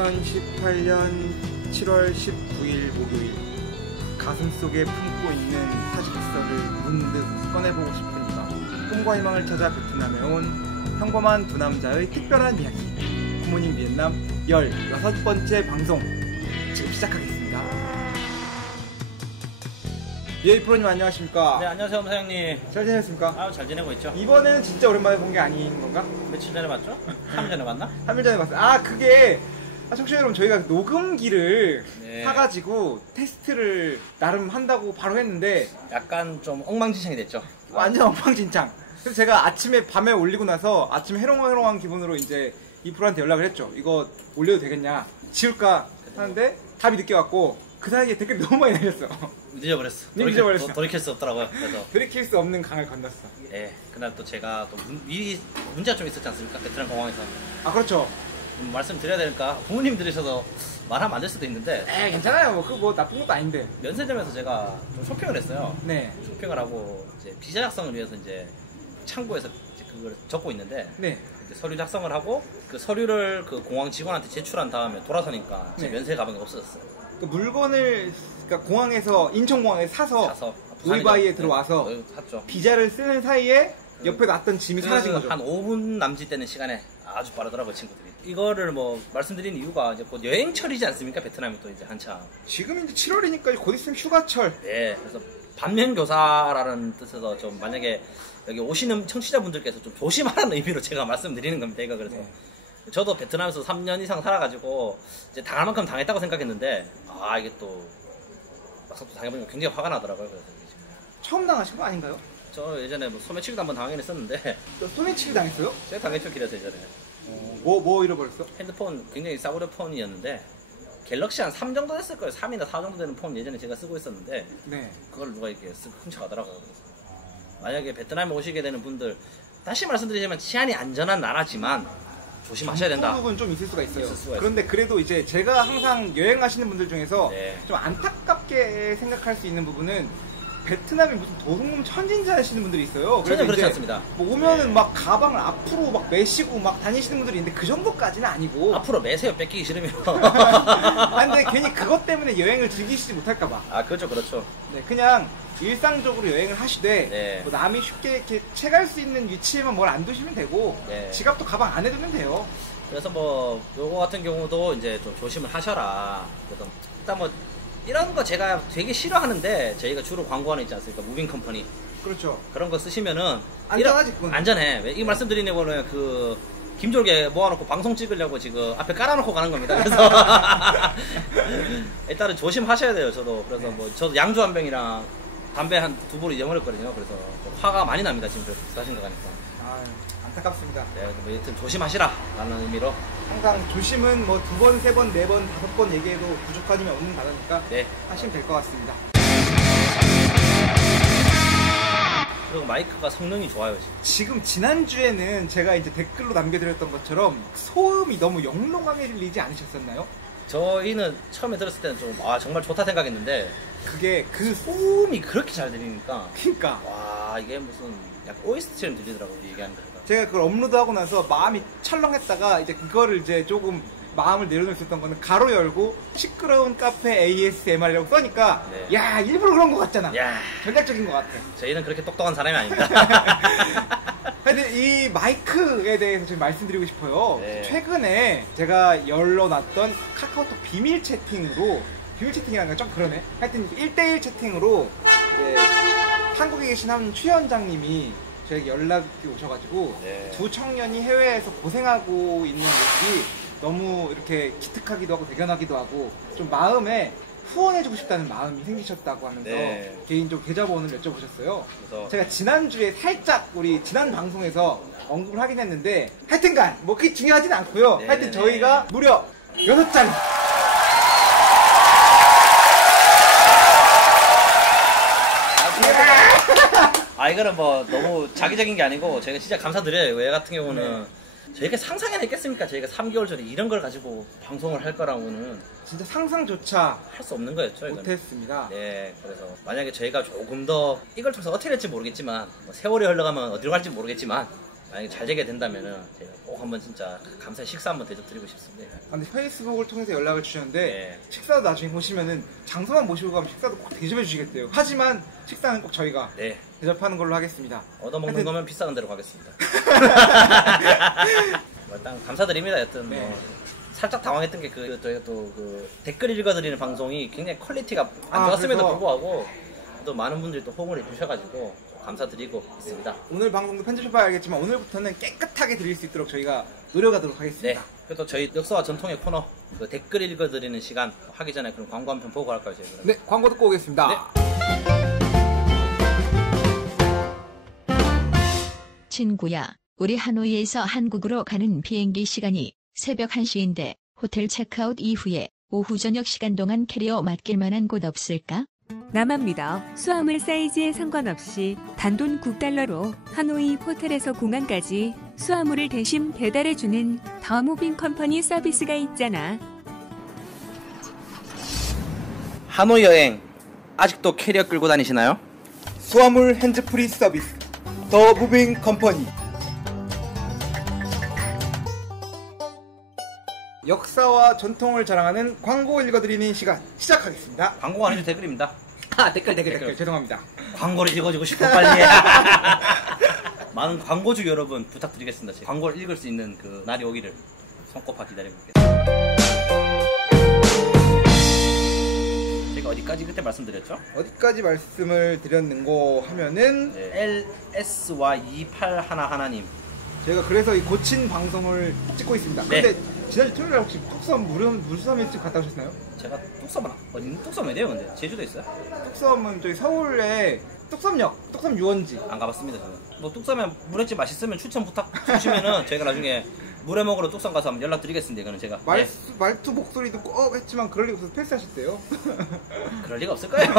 2018년 7월 19일 목요일, 가슴속에 품고 있는 타지기서를 문득 꺼내보고 싶은 이가 꿈과 희망을 찾아 베트남에 온 평범한 두 남자의 특별한 이야기, 굿모닝 비엔남 16번째 방송 지금 시작하겠습니다. 예, 프로님 안녕하십니까? 네, 안녕하세요, 사장님. 잘 지내셨습니까? 아유, 잘 지내고 있죠. 이번에는 진짜 오랜만에 본 게 아닌 건가? 며칠 전에 봤죠? 3일 전에 봤나? 3일 전에 봤어요. 아, 그게 청취자 여러분, 저희가 녹음기를 네. 사가지고 테스트를 나름 한다고 바로 했는데 약간 좀 엉망진창이 됐죠. 완전 엉망진창. 그래서 제가 아침에 밤에 올리고 나서 아침에 해롱해롱한 기분으로 이제 이 프로한테 연락을 했죠. 이거 올려도 되겠냐, 지울까 하는데 답이 늦게 왔고 그 사이에 댓글이 너무 많이 달렸어. 늦어버렸어. 늦어버렸어. 돌이킬 수 없더라고요. 그래서 돌이킬 수 없는 강을 건넜어. 예, 그날 또 제가 또 미리 문제가 좀 있었지 않습니까? 베트남 공항에서. 아, 그렇죠. 말씀드려야 될까? 부모님 들으셔서 말하면 안 될 수도 있는데. 에이, 괜찮아요. 뭐, 그거 뭐 나쁜 것도 아닌데. 면세점에서 제가 좀 쇼핑을 했어요. 네. 쇼핑을 하고 이제 비자 작성을 위해서 이제 창고에서 이제 그걸 적고 있는데. 네. 이제 서류 작성을 하고 그 서류를 그 공항 직원한테 제출한 다음에 돌아서니까 제 네. 면세 가방이 없어졌어요. 그 물건을 그러니까 공항에서, 인천공항에서 사서 오이바이에 들어와서 샀죠. 비자를 쓰는 사이에 옆에 놨던 짐이 사라진 거죠. 한 5분 남짓되는 시간에 아주 빠르더라고요, 친구들이. 이거를 뭐 말씀드린 이유가 이제 곧 여행철이지 않습니까? 베트남이 또 이제 한참. 지금 이제 7월이니까 곧 있으면 휴가철. 네, 그래서 반면교사라는 뜻에서 좀 만약에 여기 오시는 청취자분들께서 좀 조심하라는 의미로 제가 말씀드리는 겁니다. 이거 그래서. 네. 저도 베트남에서 3년 이상 살아가지고 이제 당할 만큼 당했다고 생각했는데 이게 또 막상 또 당해보니까 굉장히 화가 나더라고요. 그래서 처음 당하신 거 아닌가요? 저 예전에 뭐 소매치기도 한번 당하긴 했었는데 또 소매치기 당했어요? 제가 당했죠, 길에서 예전에. 뭐 잃어버렸어? 핸드폰 굉장히 싸구려 폰이었는데 갤럭시 한 3 정도 됐을 거예요. 3이나 4 정도 되는 폰 예전에 제가 쓰고 있었는데 네. 그걸 누가 이렇게 쓱 훔쳐가더라고요. 그래서 만약에 베트남에 오시게 되는 분들, 다시 말씀드리지만 치안이 안전한 나라지만 조심하셔야 된다. 부분 좀 있을 수가 있어요. 있을 수가 그런데 그래도 이제 제가 항상 여행하시는 분들 중에서 네. 좀 안타깝게 생각할 수 있는 부분은 베트남에 무슨 도둑놈 천진지 하시는 분들이 있어요. 전혀 그렇지 이제 않습니다. 뭐 오면은 네. 막 가방을 앞으로 막 메시고 막 다니시는 분들이 있는데 그 정도까지는 아니고. 앞으로 매세요, 뺏기기 싫으면. 근데 괜히 그것 때문에 여행을 즐기시지 못할까봐. 그렇죠, 그렇죠. 네, 그냥 일상적으로 여행을 하시되 네. 뭐 남이 쉽게 이렇게 채갈 수 있는 위치에만 뭘 안 두시면 되고 네. 지갑도 가방 안에 두면 돼요. 그래서 뭐 요거 같은 경우도 이제 좀 조심을 하셔라. 그래서 일단 뭐 이런 거 제가 되게 싫어하는데 저희가 주로 광고하는 있지 않습니까? 무빙 컴퍼니. 그렇죠. 그런 거 쓰시면은 안전하지, 그건. 안전해. 이 말씀드리는 거는 그 김졸개 모아놓고 방송 찍으려고 지금 앞에 깔아놓고 가는 겁니다. 그래서 일단은 조심하셔야 돼요. 저도 그래서 네. 뭐 저도 양주 한 병이랑 담배 한 2보를 잊어버렸거든요. 그래서 좀 화가 많이 납니다. 지금 사신 거 가니까. 안타깝습니다. 네, 뭐 여튼 조심하시라 라는 의미로. 항상 조심은 뭐 2번, 3번, 4번, 5번 얘기해도 부족하지만 없는 단어니까 네. 하시면 될 것 같습니다. 그리고 마이크가 성능이 좋아요. 지금 지난주에는 제가 이제 댓글로 남겨드렸던 것처럼 소음이 너무 영롱하게 들리지 않으셨었나요? 저희는 처음에 들었을 때는 좀 정말 좋다 생각했는데 그게 소음이 그렇게 잘 들리니까 그러니까 와, 이게 무슨 약간 OST처럼 들리더라고요, 얘기하는 거가. 제가 그걸 업로드하고 나서 마음이 철렁했다가 이제 그거를 이제 조금 마음을 내려놓을 수 있던 거는 가로 열고 시끄러운 카페 ASMR이라고 써니까 네. 야, 일부러 그런 것 같잖아. 야, 전략적인 것 같아. 저희는 그렇게 똑똑한 사람이 아닙니다. 근데 이 마이크에 대해서 좀 말씀드리고 싶어요. 네. 최근에 제가 열어놨던 카카오톡 비밀 채팅으로, 비밀 채팅이라는 건 좀 그러네. 하여튼 1대1 채팅으로 이제 한국에 계신 한 최원장님이 저에게 연락이 오셔가지고 네. 두 청년이 해외에서 고생하고 있는 모습이 너무 이렇게 기특하기도 하고 대견하기도 하고 좀 마음에 후원해주고 싶다는 마음이 생기셨다고 하면서 네. 개인적으로 계좌번호를 여쭤보셨어요. 그래서 제가 지난주에 살짝 우리 지난 방송에서 언급을 하긴 했는데 하여튼간 뭐 그게 중요하진 않고요. 네네네. 하여튼 저희가 무려 6잔 이거는 뭐 너무 자기적인 게 아니고 저희가 진짜 감사드려요. 얘 같은 경우는 저희가 상상해나 했겠습니까? 저희가 3개월 전에 이런 걸 가지고 방송을 할 거라고는 진짜 상상조차 할 수 없는 거였죠. 이거는. 못했습니다. 네, 그래서 만약에 저희가 조금 더 이걸 통해서 어떻게 될지 모르겠지만 뭐 세월이 흘러가면 어디로 갈지 모르겠지만 만약에 잘 되게 된다면은 제가 꼭 한번 진짜 감사의 식사 한번 대접드리고 싶습니다. 아, 근데 페이스북을 통해서 연락을 주셨는데 네. 식사도 나중에 보시면은 장소만 모시고 가면 식사도 꼭 대접해 주시겠대요. 하지만 식사는 꼭 저희가 네. 대접하는 걸로 하겠습니다. 얻어먹는 하여튼- 거면 비싼 데로 가겠습니다. 뭐 일단 감사드립니다. 여튼 네. 뭐 살짝 당황했던 게 저희가 또 그 댓글 읽어드리는 방송이 굉장히 퀄리티가 안 좋았음에도 그래서- 불구하고 또 많은 분들이 또 호응을 해주셔가지고 감사드리고 있습니다. 오늘 방송도 편집해봐야 알겠지만 오늘부터는 깨끗하게 드릴 수 있도록 저희가 노력하도록 네. 하겠습니다. 그리고 또 저희 역사와 전통의 코너 그 댓글 읽어드리는 시간 하기 전에 그럼 광고 한 편 보고 할까요, 저희? 네, 광고 듣고 오겠습니다. 친구야, 우리 하노이에서 한국으로 가는 비행기 시간이 새벽 1시인데 호텔 체크아웃 이후에 오후 저녁 시간 동안 캐리어 맡길 만한 곳 없을까? 나만 믿어. 수화물 사이즈에 상관없이 단돈 9달러로 하노이 호텔에서 공항까지 수화물을 대신 배달해주는 더 무빙 컴퍼니 서비스가 있잖아. 하노이 여행 아직도 캐리어 끌고 다니시나요? 수화물 핸즈프리 서비스 더 무빙 컴퍼니. 역사와 전통을 자랑하는 광고 읽어드리는 시간 시작하겠습니다. 광고가 아니죠, 댓글입니다. 아, 댓글 죄송합니다. 광고를 읽어주고 싶어 빨리. 많은 광고주 여러분 부탁드리겠습니다. 제가 광고를 읽을 수 있는 그 날이 오기를 손꼽아 기다리고 있겠습니다. 제가 어디까지 그때 말씀드렸죠? 어디까지 말씀을 드렸는고 하면은 네, LS와 2811님. 저희가 그래서 이 고친 방송을 찍고 있습니다. 네. 근데 지난주 토요일에 혹시 뚝섬 물섬 일찍 갔다 오셨나요? 제가 뚝섬은 어디 뚝섬에 돼요 근데 제주도 있어요? 뚝섬은 저희 서울에 뚝섬역, 뚝섬 유원지. 안 가봤습니다 저는. 뭐 뚝섬에 물회집 맛있으면 추천 부탁 주시면은 저희가 나중에 물회 먹으러 뚝섬 가서 한번 연락드리겠습니다. 이거는 제가 네. 말투 목소리 듣고 했지만 그럴 리가 없어서 패스하셨대요. 그럴 리가 없을 거예요.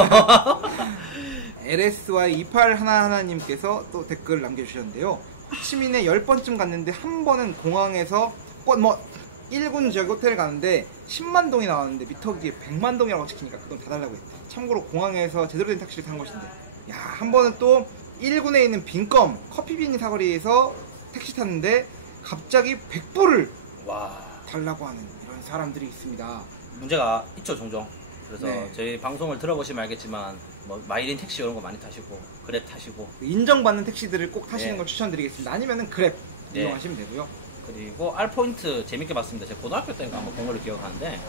LSY 2811님께서 또 댓글 남겨주셨는데요. 호치민에 10번쯤 갔는데 한 번은 공항에서 1군 지역 호텔을 가는데 10만 동이 나왔는데 미터기에 100만 동이라고 찍히니까 그 돈 다 달라고 했대. 참고로 공항에서 제대로 된 택시를 탄 것인데, 야, 한 번은 또 1군에 있는 빈껌 커피빈 사거리에서 택시 탔는데 갑자기 100불을 와, 달라고 하는 이런 사람들이 있습니다. 문제가 있죠 종종. 그래서 네. 저희 방송을 들어보시면 알겠지만 뭐 마일린 택시 이런 거 많이 타시고 그랩 타시고 인정받는 택시들을 꼭 타시는 네. 걸 추천드리겠습니다. 아니면은 그랩 네. 이용하시면 되고요. 그리고 알포인트 재밌게 봤습니다. 제가 고등학교 때인가 한번 본 걸로 기억하는데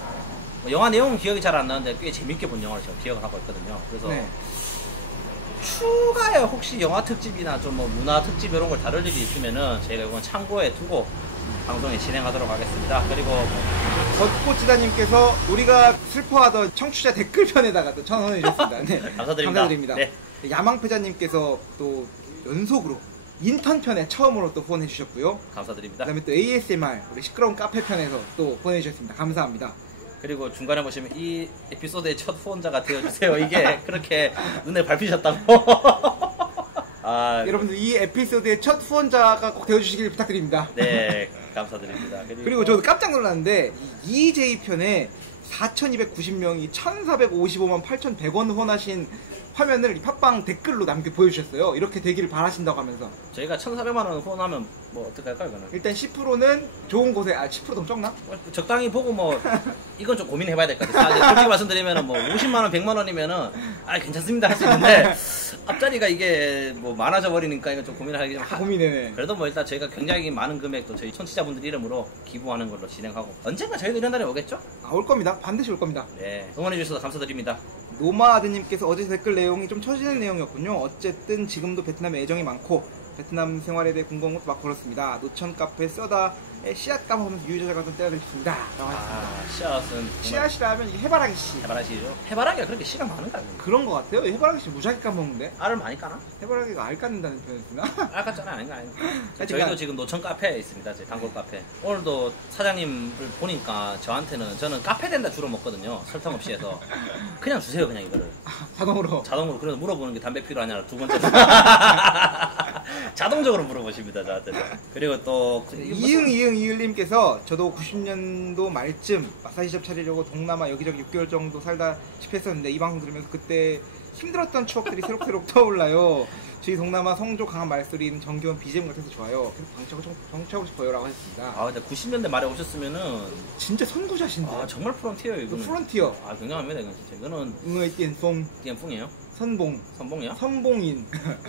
뭐 영화 내용은 기억이 잘 안 나는데 꽤 재밌게 본 영화를 제가 기억을 하고 있거든요. 그래서 네. 추가에 혹시 영화 특집이나 좀 뭐 문화 특집 이런 걸 다룰 일이 있으면은 저희가 이건 참고에 두고 방송에 진행하도록 하겠습니다. 그리고 벚꽃지다님께서 우리가 슬퍼하던 청취자 댓글편에다가 또 1,000원을 주셨습니다. 네. 감사드립니다. 감사드립니다. 네. 야망패자님께서 또 연속으로 인턴편에 처음으로 또 후원해 주셨고요. 감사드립니다. 그 다음에 또 ASMR 우리 시끄러운 카페편에서 또 후원해 주셨습니다. 감사합니다. 그리고 중간에 보시면 이 에피소드의 첫 후원자가 되어주세요. 이게 그렇게 눈에 밟히셨다고. 아, 여러분들 이 에피소드의 첫 후원자가 꼭 되어주시길 부탁드립니다. 네, 감사드립니다. 그리고 저도 깜짝 놀랐는데 이 EJ 편에 4,290명이 1,455만 8,100원 후원하신 화면을 이 팟빵 댓글로 남겨 보여주셨어요. 이렇게 되기를 바라신다고 하면서. 저희가 1,400만 원 후원하면 뭐 어떻게 할까요, 이거는? 일단 10%는 좋은 곳에, 10% 너무 적나? 적당히 보고 뭐 이건 좀 고민해봐야 될 것 같아요. 솔직히 말씀드리면은 뭐 50만 원, 100만 원이면은 괜찮습니다 할 수 있는데 앞자리가 이게 뭐 많아져 버리니까 이건 좀 고민하기 좀 고민되네. 그래도 뭐 일단 저희가 굉장히 많은 금액도 저희 청취자분들 이름으로 기부하는 걸로 진행하고 언젠가 저희도 이런 날이 오겠죠? 올 겁니다. 반드시 올 겁니다. 네, 응원해 주셔서 감사드립니다. 노마아드님께서 어제 댓글 내용이 좀 처지는 내용이었군요. 어쨌든 지금도 베트남에 애정이 많고 베트남 생활에 대해 궁금한 것도 막 걸었습니다. 노천 카페 써다의 씨앗 까먹으면서 유저자가 좀 때려드리겠습니다. 씨앗은 씨앗이라면 이게 해바라기 씨. 해바라기죠. 해바라기가 그렇게 씨가 많은가요? 그런 것 같아요. 해바라기 씨 무지하게 까먹는데? 알을 많이 까나? 해바라기가 알 깎는다는 표현이 있나? 알 깠잖아요. 아닌가? 하여튼 저희도 지금 노천 카페에 있습니다. 제 단골 카페. 오늘도 사장님을 보니까 저는 카페 된다 주로 먹거든요. 설탕 없이 해서. 그냥 주세요, 그냥 이거를. 자동으로. 자동으로. 그래서 물어보는 게 담배 필요하냐, 두 번째로. 자동적으로 물어보십니다, 저한테는. 그리고 또. 이응님께서 저도 90년도 말쯤 마사지샵 차리려고 동남아 여기저기 6개월 정도 살다 싶었는데 이 방송 들으면서 그때 힘들었던 추억들이 새록새록 떠올라요. 저희 동남아 성조 강한 말소리는 정겨운 BGM 같아서 좋아요. 계속 방청하고 싶어요 라고 하셨습니다. 아 근데 90년대 말에 오셨으면은 진짜 선구자신데. 아 정말 프론티어예요 이거는. 프론티어. 아 굉장합니다 이건 진짜. 이거는 응의 띠엔송 띠엔풍이에요. 선봉 선봉이요? 선봉인.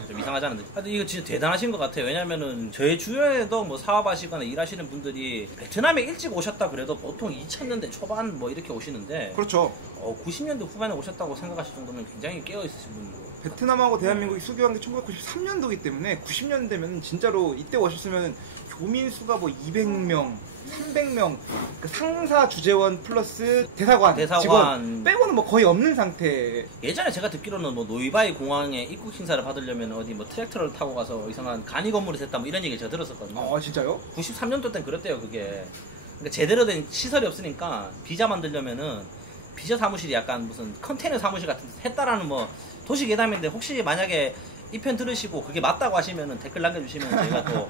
좀 이상하지 않은데. 하여튼 이거 진짜 대단하신 것 같아요. 왜냐면은 저희 주변에도 뭐 사업하시거나 일하시는 분들이 베트남에 일찍 오셨다 그래도 보통 2000년대 초반 뭐 이렇게 오시는데 그렇죠. 90년대 후반에 오셨다고 생각하실 정도면 굉장히 깨어있으신 분. 베트남하고 대한민국이 수교한 게 1993년도이기 때문에 90년대면 진짜로 이때 오셨으면 교민 수가 뭐 200명, 300명, 그 상사 주재원 플러스 대사관, 직원 빼고는 뭐 거의 없는 상태. 예전에 제가 듣기로는 뭐 노이바이 공항에 입국 심사를 받으려면 어디 뭐 트랙터를 타고 가서 이상한 간이 건물에서 했다 뭐 이런 얘기 제가 들었었거든요. 진짜요? 93년도 때는 그랬대요 그게. 그러니까 제대로 된 시설이 없으니까 비자 만들려면은 비자 사무실이 약간 무슨 컨테이너 사무실 같은 데 했다라는 뭐 도시 괴담인데 혹시 만약에 이 편 들으시고 그게 맞다고 하시면은 댓글 남겨주시면 저희가 또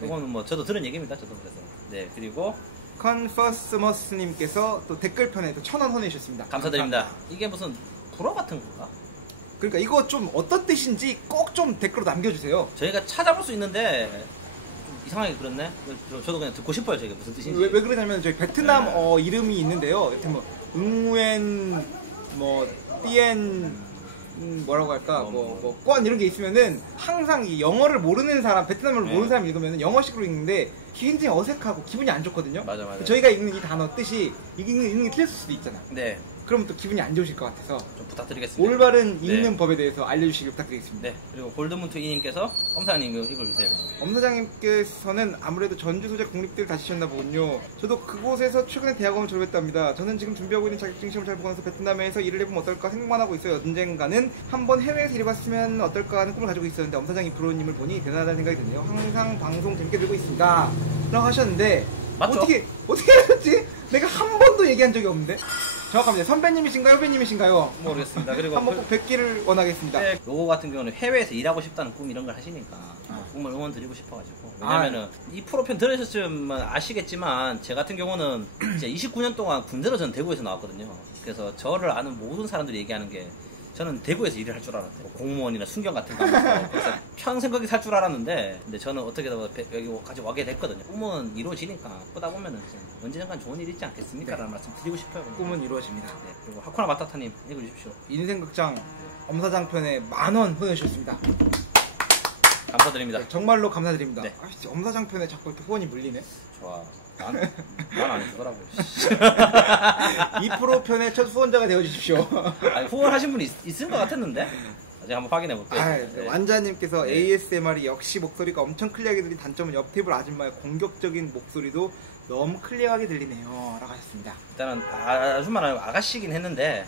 그거는 뭐 저도 들은 얘기입니다. 저도 그래서 네 그리고 컨퍼스머스님께서 또 댓글편에 또 1000원 보내주셨습니다. 감사드립니다. 이게 무슨 불어 같은 건가? 그러니까 이거 좀 어떤 뜻인지 꼭 좀 댓글로 남겨주세요. 저희가 찾아볼 수 있는데 좀 이상하게 그렇네. 저도 그냥 듣고 싶어요. 저희가 무슨 뜻인지. 왜 그러냐면 저희 베트남 이름이 있는데요. 이렇게 뭐 응우엔 뭐 띠엔 뭐라고 할까 권 이런 게 있으면은 항상 이 영어를 모르는 사람 베트남어를 모르는 사람 읽으면 영어식으로 읽는데 굉장히 어색하고 기분이 안 좋거든요. 맞아. 저희가 읽는 이 단어 뜻이 읽는 게 틀렸을 수도 있잖아. 네. 그러면 또 기분이 안 좋으실 것 같아서 좀 부탁드리겠습니다. 올바른 읽는 법에 대해서 알려주시길 부탁드리겠습니다. 네. 그리고 골드문트 이님께서 엄사님 이거 읽어주세요. 엄사장님께서는 아무래도 전주 소재 국립대를 다니셨나 보군요. 저도 그곳에서 최근에 대학원을 졸업했답니다. 저는 지금 준비하고 있는 자격증 시험을 잘 보고 나서 베트남에서 일을 해보면 어떨까 생각만 하고 있어요. 언젠가는 한번 해외에서 일해봤으면 어떨까 하는 꿈을 가지고 있었는데 엄사장이 프로님을 보니 대단하다는 생각이 드네요. 항상 방송 재밌게 들고 있습니다 라고 하셨는데 맞죠? 어떻게 하셨지? 내가 한 번도 얘기한 적이 없는데. 정확합니다. 선배님이신가요? 후배님이신가요? 모르겠습니다. 그리고 한번 꼭 뵙기를 원하겠습니다. 네, 요거 같은 경우는 해외에서 일하고 싶다는 꿈 이런 걸 하시니까 꿈을 응원 드리고 싶어가지고. 왜냐면은 이 프로편 들으셨으면 아시겠지만 제 같은 경우는 이제 29년 동안 군대로 저는 대구에서 나왔거든요. 그래서 저를 아는 모든 사람들이 얘기하는 게 저는 대구에서 일을 할 줄 알았대요. 공무원이나 순경 같은 거 하면서. 그래서 평생 거기 살 줄 알았는데 근데 저는 어떻게든 여기까지 와게 됐거든요. 꿈은 이루어지니까 보다 보면은 언젠간 좋은 일 있지 않겠습니까? 라는 말씀 드리고 싶어요. 그냥. 꿈은 이루어집니다. 네, 그리고 하쿠나 마타타님 읽어주십시오. 인생극장 엄사장편에 10,000원 보내주셨습니다. 감사드립니다. 네, 정말로 감사드립니다. 네. 엄사장편에 자꾸 이렇게 후원이 물리네. 좋아. 난안 해주더라고요. 2% 편의 첫 후원자가 되어주십시오. 아니, 후원하신 분이 있을 것 같았는데 제가 한번 확인해 볼게요. 네. 완자님께서 ASMR이 역시 목소리가 엄청 클리어하게 들린 단점은 옆 테이블 아줌마의 공격적인 목소리도 너무 클리어하게 들리네요 라고 하셨습니다. 일단은 아줌마는 아가씨긴 했는데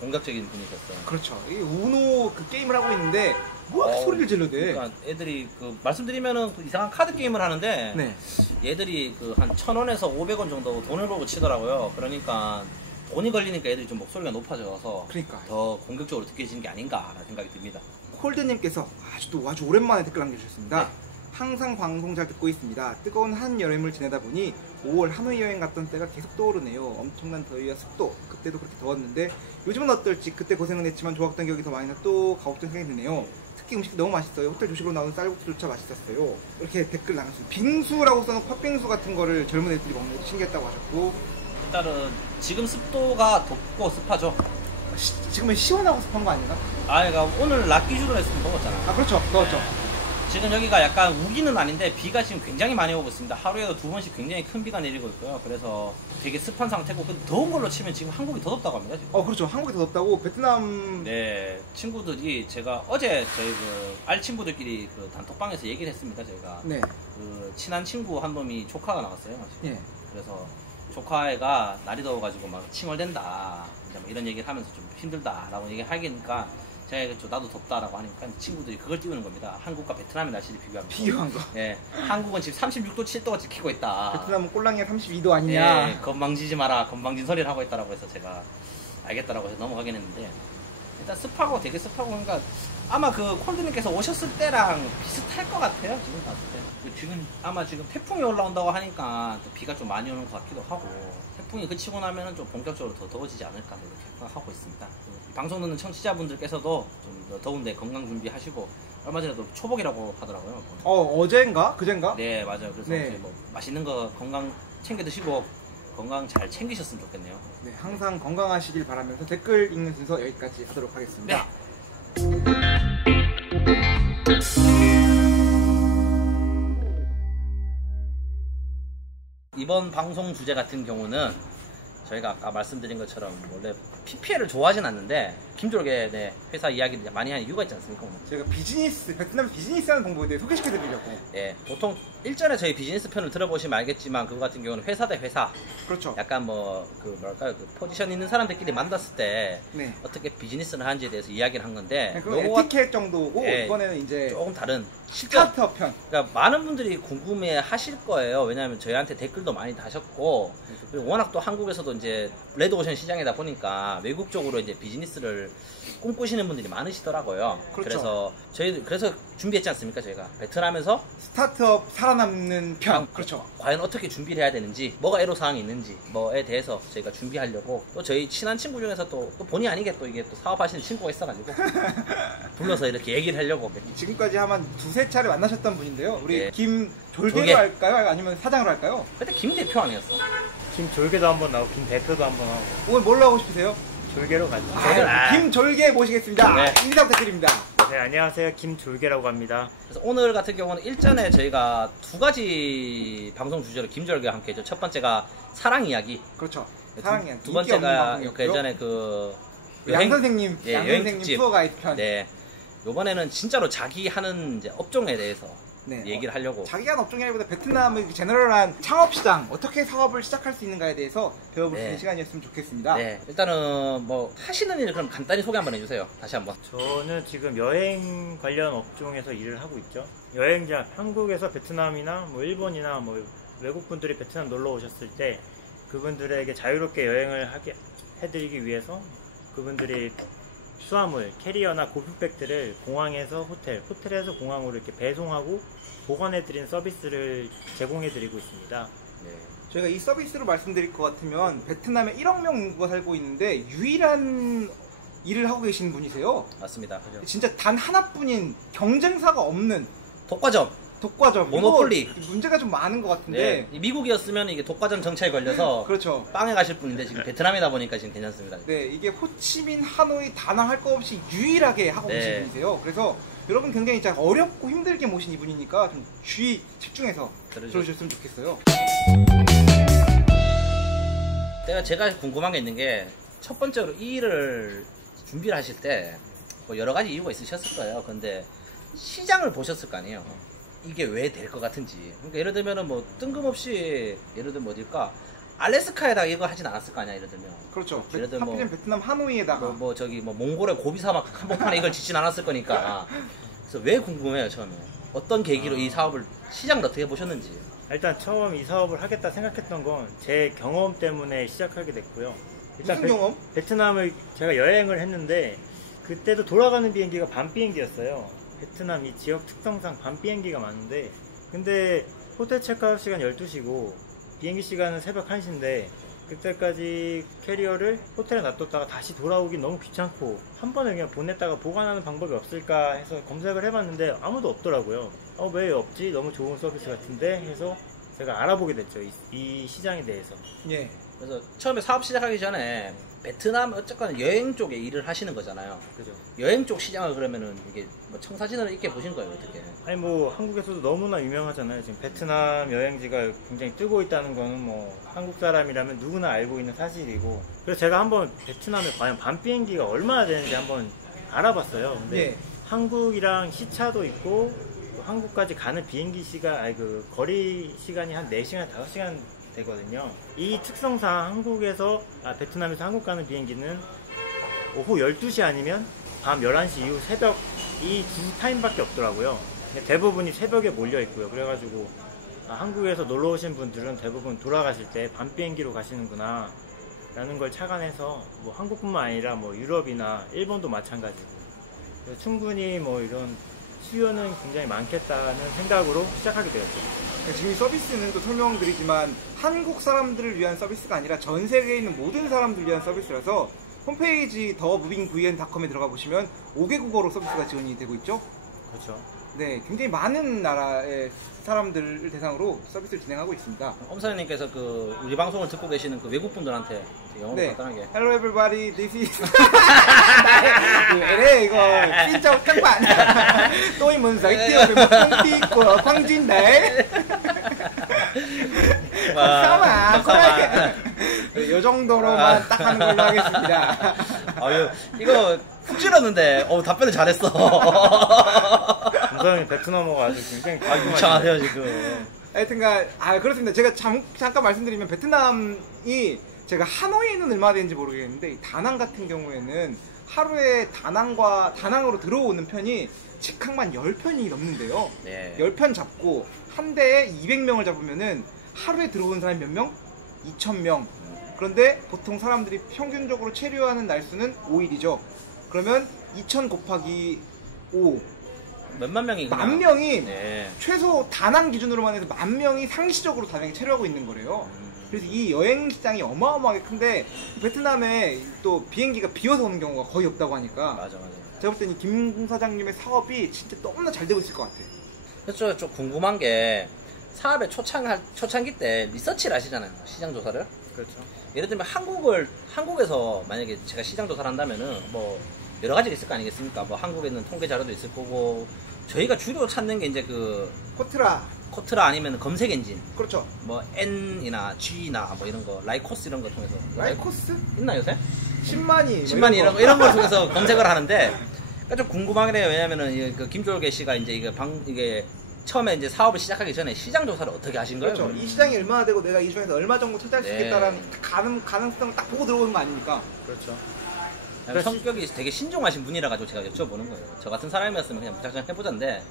공격적인 분이셨어요. 그렇죠. 이 우노 그 게임을 하고 있는데 뭐 이렇게 소리를 질러대. 그러니까 애들이 말씀드리면은 이상한 카드 게임을 하는데 네. 얘들이 한 1,000원에서 500원 정도 돈을 벌고 치더라고요. 그러니까 돈이 걸리니까 애들이 좀 목소리가 높아져서 그러니까 더 공격적으로 느껴지는 게 아닌가라는 생각이 듭니다. 콜드님께서 아주 오랜만에 댓글 남겨주셨습니다. 네. 항상 방송 잘 듣고 있습니다. 뜨거운 한여름을 지내다 보니 5월 하노이 여행 갔던 때가 계속 떠오르네요. 엄청난 더위와 습도, 그때도 그렇게 더웠는데 요즘은 어떨지 그때 고생은 했지만 좋았던 기억이 더 많이 나 또 가고 싶은 생각이 드네요. 특히 음식이 너무 맛있어요. 호텔 조식으로 나오는 쌀국수조차 맛있었어요. 이렇게 댓글 남겼습니다. 빙수라고 써놓은 팥빙수 같은 거를 젊은 애들이 먹는 것도 신기했다고 하셨고 일단은 지금 습도가 덥고 습하죠. 지금은 시원하고 습한 거 아닌가? 그러니까 오늘 낮 기준으로 했으면 더웠잖아요. 아 그렇죠. 더웠죠. 지금 여기가 약간 우기는 아닌데 비가 지금 굉장히 많이 오고 있습니다. 하루에도 2번씩 굉장히 큰 비가 내리고 있고요. 그래서 되게 습한 상태고 더운 걸로 치면 지금 한국이 더 덥다고 합니다. 지금. 그렇죠. 한국이 더 덥다고 베트남. 네, 친구들이 제가 어제 저희 알 친구들끼리 단톡방에서 얘기를 했습니다. 저희가 네. 친한 친구 한 놈이 조카가 나왔어요. 지금. 예. 그래서 조카애가 날이 더워가지고 막 칭얼댄다 이제 뭐 이런 얘기를 하면서 좀 힘들다라고 얘기하니까 제가 나도 덥다라고 하니까 친구들이 그걸 띄우는 겁니다. 한국과 베트남의 날씨를 비교하면. 비교한 거. 예, 한국은 지금 36도 7도가 찍히고 있다. 베트남은 꼴랑이가 32도 아니냐. 예, 건방지지 마라. 건방진 소리를 하고 있다라고 해서 제가 알겠다라고 해서 넘어가긴 했는데 일단 습하고 되게 습하고 그러니까 아마 콜드님께서 오셨을 때랑 비슷할 것 같아요. 지금 봤을 때. 지금 아마 지금 태풍이 올라온다고 하니까 또 비가 좀 많이 오는 것 같기도 하고 태풍이 그치고 나면은 좀 본격적으로 더 더워지지 않을까 이렇게 생각하고 있습니다. 방송 듣는 청취자분들께서도 좀 더 더운데 건강 준비하시고 얼마 전에도 초복이라고 하더라고요. 어젠가? 그젠가? 네, 맞아요. 그래서 네. 이제 뭐 맛있는 거 건강 챙겨 드시고 건강 잘 챙기셨으면 좋겠네요. 네, 항상 건강하시길 바라면서 댓글 읽는 순서 여기까지 하도록 하겠습니다. 이번 방송 주제 같은 경우는 저희가 아까 말씀드린 것처럼 원래 PPL을 좋아하진 않는데 김졸개 네, 회사 이야기를 많이 하는 이유가 있지 않습니까? 오늘? 저희가 베트남 비즈니스하는 공부에 대해 소개시켜드리려고. 예, 보통 일전에 저희 비즈니스 편을 들어보시면 알겠지만 그거 같은 경우는 회사 대 회사 그렇죠. 약간 뭐랄까요 포지션 있는 사람들끼리 만났을 때 네. 어떻게 비즈니스를 하는지에 대해서 이야기를 한 건데 네, 그건 에티켓 정도고 예, 이번에는 이제 조금 다른 스타트업 편. 그러니까 많은 분들이 궁금해 하실 거예요. 왜냐하면 저희한테 댓글도 많이 다셨고 그리고 워낙 또 한국에서도 이제 레드오션 시장이다 보니까 외국 쪽으로 이제 비즈니스를 꿈꾸시는 분들이 많으시더라고요. 그렇죠. 그래서 준비했지 않습니까? 저희가 베트남에서 스타트업 살아남는 편. 그렇죠. 과연 어떻게 준비를 해야 되는지, 뭐가 애로사항이 있는지, 뭐에 대해서 저희가 준비하려고 또 저희 친한 친구 중에서 또 본의 아니게 또 이게 또 사업하시는 친구가 있어가지고 불러서 이렇게 얘기를 하려고. 지금까지 한 두세 차례 만나셨던 분인데요. 우리 네. 김졸개로 졸개. 할까요? 아니면 사장으로 할까요? 그때 김 대표 아니었어? 김졸개도 한번 나오고 김대표도 한번 하고 오늘 뭘로 하고 싶으세요? 졸개로 가죠. 김졸개 모시겠습니다. 네. 인사 부탁드립니다. 네, 안녕하세요. 김졸개라고 합니다. 그래서 오늘 같은 경우는 일전에 저희가 두 가지 방송 주제로 김졸개와 함께 했죠. 첫 번째가 사랑 이야기. 그렇죠. 사랑 이야기. 두 번째가 그 예전에 그 양 선생님, 예, 양 여행 선생님 특집. 투어 가이드 편. 네. 요번에는 진짜로 자기 하는 이제 업종에 대해서 네. 얘기를 하려고. 자기가 하는 업종이라기보다 베트남의 제너럴한 창업시장, 어떻게 사업을 시작할 수 있는가에 대해서 배워볼 수 있는 시간이었으면 좋겠습니다. 네. 일단은 뭐 하시는 일 그럼 간단히 소개 한번 해주세요. 다시 한번. 저는 지금 여행 관련 업종에서 일을 하고 있죠. 여행자, 한국에서 베트남이나 뭐 일본이나 뭐 외국 분들이 베트남 놀러 오셨을 때 그분들에게 자유롭게 여행을 하게 해드리기 위해서 그분들이 수화물, 캐리어나 골프백들을 공항에서 호텔에서 공항으로 이렇게 배송하고 보관해드리는 서비스를 제공해드리고 있습니다. 네. 저희가 이 서비스로 말씀드릴 것 같으면 베트남에 1억 명 인구가 살고 있는데 유일한 일을 하고 계신 분이세요. 맞습니다. 진짜 단 하나뿐인 경쟁사가 없는 독과점. 독과점. 모노폴리. 이거 문제가 좀 많은 것 같은데. 네. 미국이었으면 이게 독과점 정책에 걸려서 그렇죠. 빵에 가실 분인데 지금 베트남이다 보니까 지금 괜찮습니다. 네, 이게 호치민, 하노이, 다낭 할 거 없이 유일하게 하고 네. 계신 분이세요. 그래서 여러분 굉장히 진짜 어렵고 힘들게 모신 이분이니까 좀 주의 집중해서 들어주셨으면 좋겠어요. 제가 궁금한 게 있는 게 첫 번째로 이 일을 준비를 하실 때 뭐 여러 가지 이유가 있으셨을 거예요. 근데 시장을 보셨을 거 아니에요. 이게 왜 될 것 같은지. 그러니까 예를 들면은 뭐 뜬금없이 예를 들면 어딜까 알래스카에다가 이거 하진 않았을 거 아니야. 예를 들면. 그렇죠. 예를 들면 하필이면 베트남 하노이에다가 몽골의 고비 사막 한복판에 이걸 짓진 않았을 거니까. 그래서 왜 궁금해요 처음에. 어떤 계기로 이 사업을 시장을 어떻게 보셨는지. 일단 처음 이 사업을 하겠다 생각했던 건 제 경험 때문에 시작하게 됐고요. 일단 무슨 경험? 베트남을 제가 여행을 했는데 그때도 돌아가는 비행기가 밤 비행기였어요. 베트남 이 지역 특성상 밤 비행기가 많은데 근데 호텔 체크아웃 시간 12시고 비행기 시간은 새벽 1시인데 그때까지 캐리어를 호텔에 놔뒀다가 다시 돌아오기 너무 귀찮고 한 번에 그냥 보냈다가 보관하는 방법이 없을까 해서 검색을 해봤는데 아무도 없더라고요. 왜 없지? 너무 좋은 서비스 같은데 해서 제가 알아보게 됐죠. 이 시장에 대해서. 예. 그래서 처음에 사업 시작하기 전에 베트남 어쨌거나 여행 쪽에 일을 하시는 거잖아요. 그죠. 여행 쪽 시장을 그러면은 이게 뭐 청사진을 있게 보신 거예요, 어떻게? 아니 뭐 한국에서도 너무나 유명하잖아요. 지금 베트남 여행지가 굉장히 뜨고 있다는 거는 뭐 한국 사람이라면 누구나 알고 있는 사실이고 그래서 제가 한번 베트남에 과연 밤 비행기가 얼마나 되는지 한번 알아봤어요. 근데 예. 한국이랑 시차도 있고 또 한국까지 가는 비행기 시간, 그 거리 시간이 한 4시간, 5시간 되거든요. 이 특성상 한국에서 베트남에서 한국 가는 비행기는 오후 12시 아니면 밤 11시 이후 새벽 이 두 타임밖에 없더라고요. 근데 대부분이 새벽에 몰려 있고요. 그래가지고 한국에서 놀러 오신 분들은 대부분 돌아가실 때 밤 비행기로 가시는구나 라는 걸 착안해서 뭐 한국뿐만 아니라 뭐 유럽이나 일본도 마찬가지고 그래서 충분히 뭐 이런 수요는 굉장히 많겠다는 생각으로 시작하게 되었죠. 지금 이 서비스는 또 설명드리지만 한국 사람들을 위한 서비스가 아니라 전 세계에 있는 모든 사람들을 위한 서비스라서 홈페이지 themovingvn.com에 들어가 보시면 5개국어로 서비스가 지원이 되고 있죠. 그렇죠. 네, 굉장히 많은 나라의 사람들을 대상으로 서비스를 진행하고 있습니다. 엄사님께서 그 우리 방송을 듣고 계시는 그 외국 분들한테 영어로 네. 간단하게. Hello everybody, this is LA 이거 진짜 탁반 tôi muốn giới thiệu về một công ty của Quang Jin đấy. 잠깐만. 이 정도로만 딱 하는 걸로 하겠습니다. 아유, 이거 훅 찔렀는데, 답변을 잘했어. 김서영이 베트남어가 아주 굉장히 유창하세요, 지금. 하여튼간, 그렇습니다. 제가 잠깐 말씀드리면 베트남이 제가 하노이에 있는 얼마나 되는지 모르겠는데, 다낭 같은 경우에는 하루에 다낭으로 들어오는 편이 직항만 10편이 넘는데요. 네. 10편 잡고, 한 대에 200명을 잡으면은 하루에 들어오는 사람이 몇 명? 2,000명. 그런데 보통 사람들이 평균적으로 체류하는 날수는 5일이죠. 그러면 2,000 곱하기 5. 몇만 명이 그냥. 만 명이 네. 최소 다낭 기준으로만 해서 10,000명이 상시적으로 다낭에 체류하고 있는 거래요. 그래서 이 여행 시장이 어마어마하게 큰데 베트남에 또 비행기가 비어서 오는 경우가 거의 없다고 하니까 맞아. 제가 볼 때는 김 사장님의 사업이 진짜 너무나 잘 되고 있을 것 같아요. 그래서 좀 궁금한 게 사업의 초창기 때 리서치를 하시잖아요. 시장 조사를. 그렇죠. 예를 들면 한국에서 만약에 제가 시장 조사를 한다면은 뭐 여러 가지가 있을 거 아니겠습니까? 뭐 한국에 있는 통계 자료도 있을 거고 저희가 주로 찾는 게 이제 그 코트라 아니면 검색 엔진. 그렇죠. 뭐 N이나 G나 뭐 이런 거 라이코스 이런 거 통해서. 라이코스? 있나 요새? 10만이 이런 걸 통해서 검색을 하는데 그러니까 좀 궁금하긴 해요. 왜냐면은 그 김졸개 씨가 이제 이게 처음에 이제 사업을 시작하기 전에 시장 조사를 어떻게 하신 거예요? 그렇죠. 이 시장이 얼마나 되고 내가 이 중에서 얼마 정도 차지할 수 네. 있겠다라는 가능성을 딱 보고 들어오는 거 아닙니까? 그렇죠. 성격이 되게 신중하신 분이라 가지고 제가 여쭤보는 거예요. 저 같은 사람이었으면 그냥 무작정 해보자인데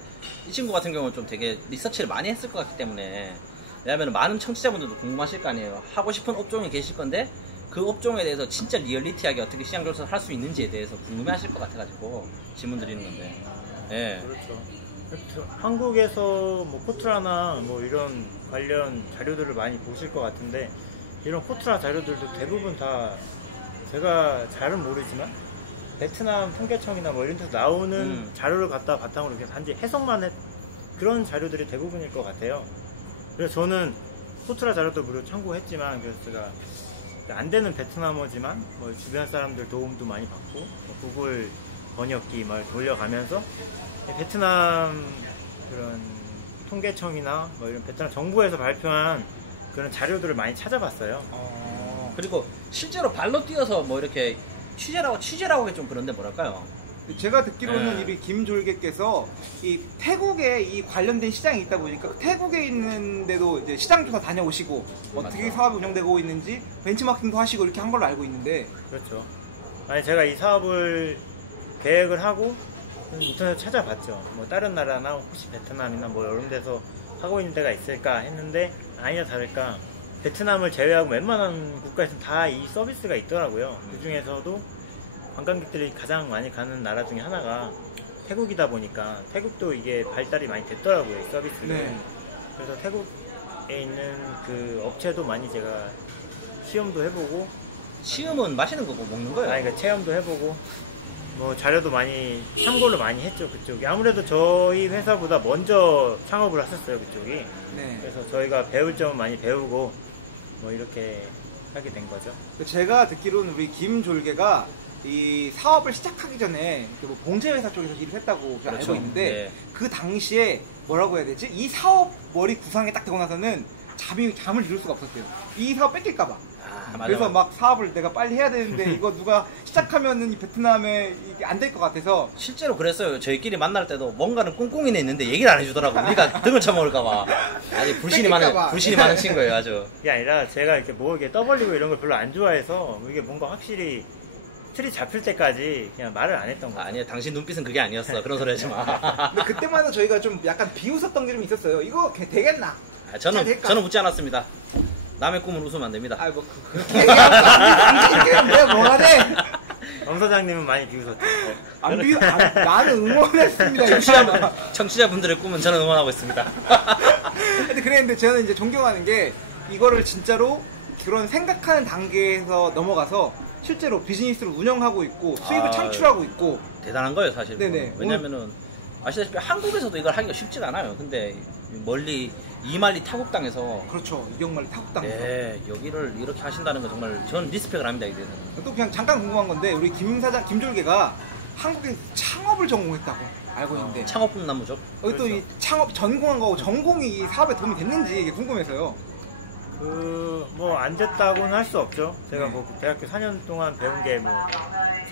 이 친구 같은 경우는 좀 되게 리서치를 많이 했을 것 같기 때문에 왜냐하면 많은 청취자분들도 궁금하실 거 아니에요. 하고 싶은 업종이 계실 건데 그 업종에 대해서 진짜 리얼리티하게 어떻게 시장 조사를 할 수 있는지에 대해서 궁금해하실 것 같아가지고 질문 드리는 건데. 예. 그렇죠. 한국에서 뭐 코트라나 뭐 이런 관련 자료들을 많이 보실 것 같은데 이런 코트라 자료들도 대부분 다 제가 잘은 모르지만 베트남 통계청이나 뭐 이런 데서 나오는 자료를 갖다 바탕으로 이렇게 단지 해석만 그런 자료들이 대부분일 것 같아요. 그래서 저는 코트라 자료도 무료 참고했지만 그래서 제가 안 되는 베트남어지만 뭐 주변 사람들 도움도 많이 받고 뭐 구글 번역기 막 돌려가면서 베트남 그런 통계청이나 뭐 이런 베트남 정부에서 발표한 그런 자료들을 많이 찾아봤어요. 그리고 실제로 발로 뛰어서 뭐 이렇게 취재라고 하기 좀 그런데 뭐랄까요? 제가 듣기로는 이 김졸개께서 이 태국에 이 관련된 시장이 있다 보니까 태국에 있는데도 이제 시장 조사 다녀오시고 어떻게 사업이 운영되고 있는지 벤치마킹도 하시고 이렇게 한 걸로 알고 있는데. 그렇죠. 아니 제가 이 사업을 계획을 하고 인터넷 찾아봤죠. 뭐 다른 나라나 혹시 베트남이나 뭐 이런 데서 하고 있는 데가 있을까 했는데 아니나 다를까 베트남을 제외하고 웬만한 국가에서는 다 이 서비스가 있더라고요. 그 중에서도 관광객들이 가장 많이 가는 나라 중에 하나가 태국이다 보니까 태국도 이게 발달이 많이 됐더라고요, 이 서비스가. 네. 그래서 태국에 있는 그 업체도 많이 제가 시험도 해보고. 시음은 마시는 거고 먹는 거예요? 그러니까 체험도 해보고 뭐 자료도 많이 참고를 많이 했죠, 그쪽이. 아무래도 저희 회사보다 먼저 창업을 했었어요, 그쪽이. 네. 그래서 저희가 배울 점은 많이 배우고 뭐 이렇게 하게 된 거죠. 제가 듣기로는 우리 김졸개가 이 사업을 시작하기 전에 뭐 봉제회사 쪽에서 일을 했다고 그렇죠. 알고 있는데 네. 그 당시에 뭐라고 해야 되지? 이 사업 머리 구상이 딱 되고 나서는 잠을 이룰 수가 없었대요. 이 사업 뺏길까봐. 맞아, 그래서 맞아. 막 사업을 내가 빨리 해야 되는데 이거 누가 시작하면은 이 베트남에 이게 안 될 것 같아서. 실제로 그랬어요. 저희끼리 만날 때도 뭔가는 꿍꿍이네 있는데 얘기를 안 해주더라고. 우리가 등을 쳐먹을까봐. 아니 불신이 많은 친구예요, 아주. 이게 아니라 제가 이렇게 뭐 이렇게 떠벌리고 이런 걸 별로 안 좋아해서 이게 뭔가 확실히 틀이 잡힐 때까지 그냥 말을 안 했던 거예요. 아니야, 당신 눈빛은 그게 아니었어. 그런 소리 하지 마. 근데 그때만 해도 저희가 좀 약간 비웃었던 게 좀 있었어요. 이거 되겠나? 저는 웃지 않았습니다. 남의 꿈은 웃으면 안 됩니다. 뭐 그렇게 얘기하면 내가 뭐가 돼? 엄 사장님은 많이 비웃었죠. 나는 응원했습니다. 청취자분들의 꿈은 저는 응원하고 있습니다. 근데 그랬는데 저는 이제 존경하는 게 이거를 진짜로 그런 생각하는 단계에서 넘어가서 실제로 비즈니스를 운영하고 있고 수입을 창출하고 있고 대단한 거예요 사실. 네네. 왜냐면은 아시다시피 한국에서도 이걸 하기가 쉽지가 않아요. 근데 멀리 이말리 타국 땅에서 그렇죠. 이경말리 타국 땅. 네, 여기를 이렇게 하신다는 건 정말 전 리스펙을 합니다. 이게 또 그냥 잠깐 궁금한 건데 우리 김 사장 김졸개가 한국에 창업을 전공했다고 알고 있는데 창업 꿈나무죠. 여기 또 이 창업 전공한 거고 전공이 이 사업에 도움이 됐는지 이게 궁금해서요. 뭐 안 됐다고는 할 수 없죠. 제가 네. 뭐 대학교 4년 동안 배운 게 뭐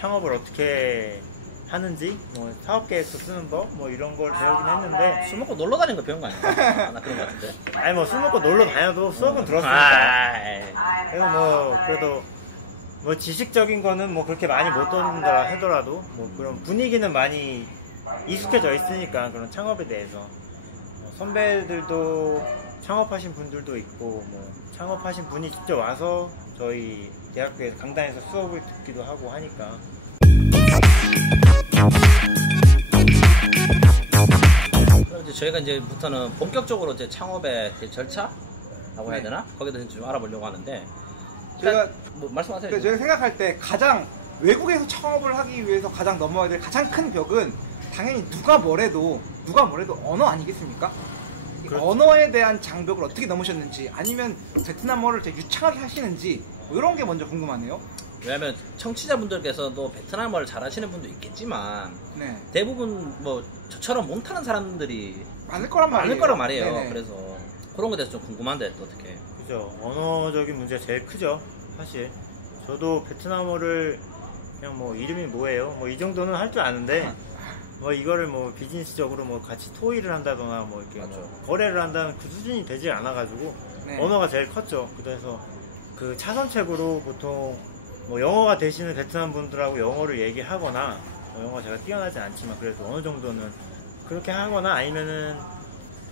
창업을 어떻게 하는지, 뭐 사업 계획서 쓰는 법, 뭐 이런 걸 배우긴 했는데, 술 먹고 놀러 다니는 거 배운 거 아닌가? 나 그런 거 같은데. 아니 뭐 술 먹고 놀러 다녀도 수업은 들었으니까. 아이. 그래서 뭐 그래도 뭐 지식적인 거는 뭐 그렇게 많이 못 듣는다 하더라도 뭐 그런 분위기는 많이 익숙해져 있으니까 그런 창업에 대해서 선배들도 창업하신 분들도 있고 뭐 창업하신 분이 직접 와서 저희 대학교에서 강단에서 수업을 듣기도 하고 하니까. 그럼 이제 저희가 이제부터는 본격적으로 이제 창업의 절차라고 해야 되나? 거기에 대해서 좀 알아보려고 하는데. 제가 뭐 말씀하세요. 그러니까 제가 생각할 때 가장 외국에서 창업을 하기 위해서 가장 넘어야 될 가장 큰 벽은 당연히 누가 뭐래도 언어 아니겠습니까? 이 그렇죠. 언어에 대한 장벽을 어떻게 넘으셨는지 아니면 베트남어를 되게 유창하게 하시는지 뭐 이런 게 먼저 궁금하네요. 왜냐면 청취자분들께서도 베트남어를 잘하시는 분도 있겠지만 네. 대부분 뭐 저처럼 못하는 사람들이 많을 거란 말이에요. 많을 거란 말이에요. 네네. 그래서 그런 거에 대해서 좀 궁금한데 또 어떻게? 그죠. 언어적인 문제가 제일 크죠. 사실 저도 베트남어를 그냥 뭐 이름이 뭐예요? 뭐 이 정도는 할 줄 아는데 뭐 이거를 뭐 비즈니스적으로 뭐 같이 토의를 한다거나 뭐 이렇게 뭐 거래를 한다는 그 수준이 되지 않아가지고 네. 언어가 제일 컸죠. 그래서 그 차선책으로 보통 뭐 영어가 되시는 베트남 분들하고 영어를 얘기하거나 뭐 영어가 제가 뛰어나지 않지만 그래도 어느 정도는 그렇게 하거나 아니면은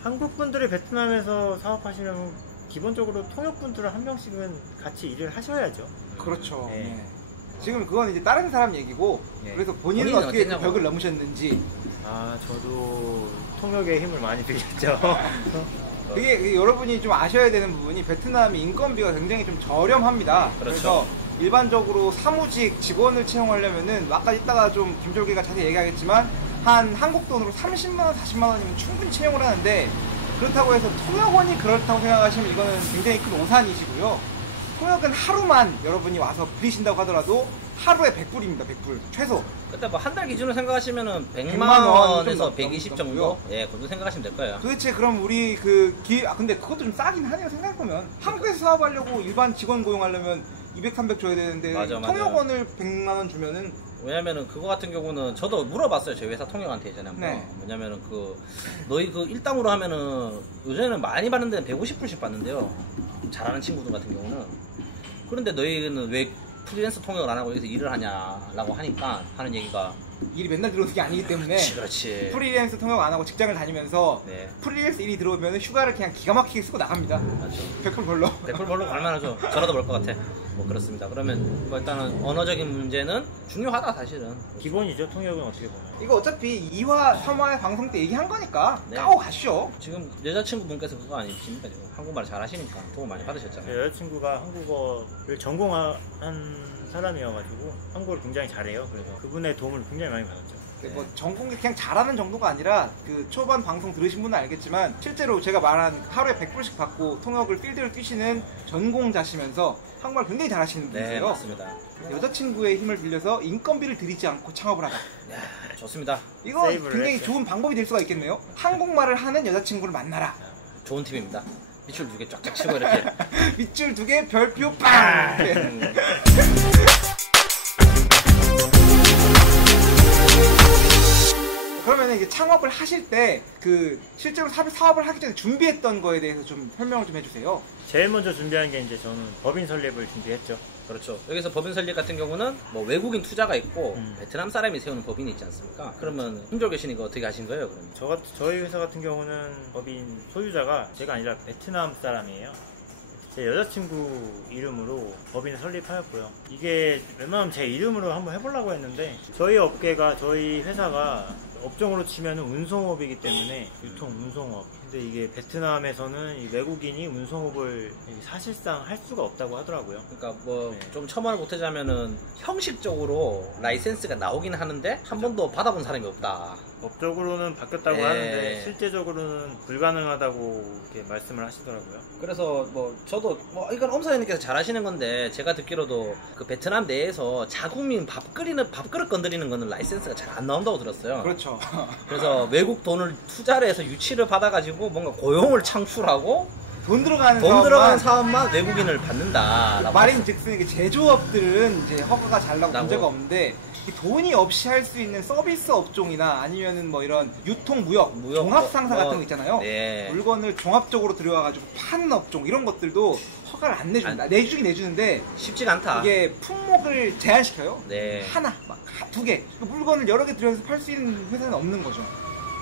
한국 분들이 베트남에서 사업하시려면 기본적으로 통역분들을 한 명씩은 같이 일을 하셔야죠. 그렇죠. 네. 네. 지금 그건 이제 다른 사람 얘기고 네. 그래서 본인은 본인은 어떻게 그 어땠냐고. 벽을 넘으셨는지 아, 저도 통역의 힘을 많이 빌렸죠. 그게 여러분이 좀 아셔야 되는 부분이 베트남이 인건비가 굉장히 좀 저렴합니다. 그렇죠. 그래서 일반적으로 사무직 직원을 채용하려면은 아까 이따가 좀 김졸개가 자세히 얘기하겠지만 한 한국 돈으로 30만원, 40만원이면 충분히 채용을 하는데 그렇다고 해서 통역원이 그렇다고 생각하시면 이거는 굉장히 큰 오산이시고요. 통역은 하루만 여러분이 와서 부리신다고 하더라도 하루에 100불입니다. 100불 최소. 그때 뭐 한 달 기준으로 생각하시면은 100만 100만 원에서 원 120 좀 정도? 예, 그 정도 생각하시면 될 거예요. 도대체 그럼 우리 근데 그것도 좀 싸긴 하네요. 생각해보면 한국에서 사업하려고 일반 직원 고용하려면 200, 300 줘야 되는데 맞아. 통역원을 100만 원 주면은 왜냐면은 그거 같은 경우는 저도 물어봤어요. 저희 회사 통역한테 예전에 한번. 네. 뭐냐면은 너희 일당으로 하면은 요즘에는 많이 받는 데는 150불씩 받는데요. 잘하는 친구들 같은 경우는. 그런데 너희는 왜 프리랜서 통역을 안 하고 여기서 일을 하냐라고 하는 얘기가 일이 맨날 들어오는 게 아니기 때문에 그렇지. 프리랜서 통역 안 하고 직장을 다니면서 네. 프리랜서 일이 들어오면 휴가를 그냥 기가 막히게 쓰고 나갑니다. 맞죠. 100불 벌러. 100불 벌러 갈만하죠. 저라도 벌 것 같아. 뭐 그렇습니다. 그러면 뭐 일단은 언어적인 문제는 중요하다 사실은. 기본이죠, 통역은 어떻게 보면. 이거 어차피 2화, 3화의 방송 때 얘기한 거니까 네. 까고 가시죠. 지금 여자친구분께서 그거 아니십니까? 지금 한국말 잘하시니까 도움 많이 제 받으셨잖아요. 여자친구가 한국어를 전공한 사람이어가지고 한국어를 굉장히 잘해요. 그래서 그분의 도움을 굉장히 많이 받았죠. 뭐 전공이 그냥 잘하는 정도가 아니라 그 초반 방송 들으신 분은 알겠지만 실제로 제가 말한 하루에 100불씩 받고 통역을 필드를 뛰시는 전공자시면서 한국말 굉장히 잘하시는 네, 분이세요. 맞습니다. 여자친구의 힘을 빌려서 인건비를 들이지 않고 창업을 하다. 야, 좋습니다. 이거 세이브를 굉장히 했죠. 좋은 방법이 될 수가 있겠네요. 한국말을 하는 여자친구를 만나라. 좋은 팁입니다. 밑줄 2개 쫙쫙 치고 이렇게. 밑줄 2개, 별표 빵! 네. 그러면 이제 창업을 하실 때 실제로 사업을 하기 전에 준비했던 거에 대해서 좀 설명을 좀 해주세요. 제일 먼저 준비한 게 이제 저는 법인 설립을 준비했죠. 그렇죠. 여기서 법인 설립 같은 경우는 뭐 외국인 투자가 있고 음. 베트남 사람이 세우는 법인이 있지 않습니까? 그러면 힘들고 계시는 거 어떻게 하신 거예요? 그러면? 저희 회사 같은 경우는 법인 소유자가 제가 아니라 베트남 사람이에요. 제 여자친구 이름으로 법인을 설립하였고요. 이게 웬만하면 제 이름으로 한번 해보려고 했는데 저희 회사가 업종으로 치면은 운송업이기 때문에 유통 운송업. 근데 이게 베트남에서는 이 외국인이 운송업을 사실상 할 수가 없다고 하더라고요. 그러니까 뭐 네. 좀 첨언을 보태자면은 형식적으로 라이센스가 나오긴 하는데 한 번도 받아본 사람이 없다. 법적으로는 바뀌었다고 네. 하는데 실제적으로는 불가능하다고 이렇게 말씀을 하시더라고요. 그래서 뭐 저도 뭐 이건 엄사님께서 잘 하시는 건데 제가 듣기로도 그 베트남 내에서 자국민 밥그릇 건드리는 거는 라이센스가 잘 안 나온다고 들었어요. 그렇죠. 그래서 외국 돈을 투자를 해서 유치를 받아가지고 뭔가 고용을 창출하고 돈 들어가는 돈 사업만 들어가는 사업만 외국인을 받는다. 말인즉슨 이게 제조업들은 이제 허가가 잘 나고 나고. 문제가 없는데 이 돈이 없이 할 수 있는 서비스 업종이나 아니면은 뭐 이런 유통 무역 종합상사 같은 거 있잖아요. 네. 물건을 종합적으로 들여와가지고 파는 업종 이런 것들도 허가를 안 내준다. 내주긴 내주는데 쉽지가 않다. 이게 품목을 제한시켜요. 네. 하나, 막 두 개. 물건을 여러 개 들여서 팔 수 있는 회사는 없는 거죠.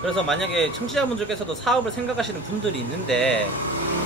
그래서 만약에 청취자분들께서도 사업을 생각하시는 분들이 있는데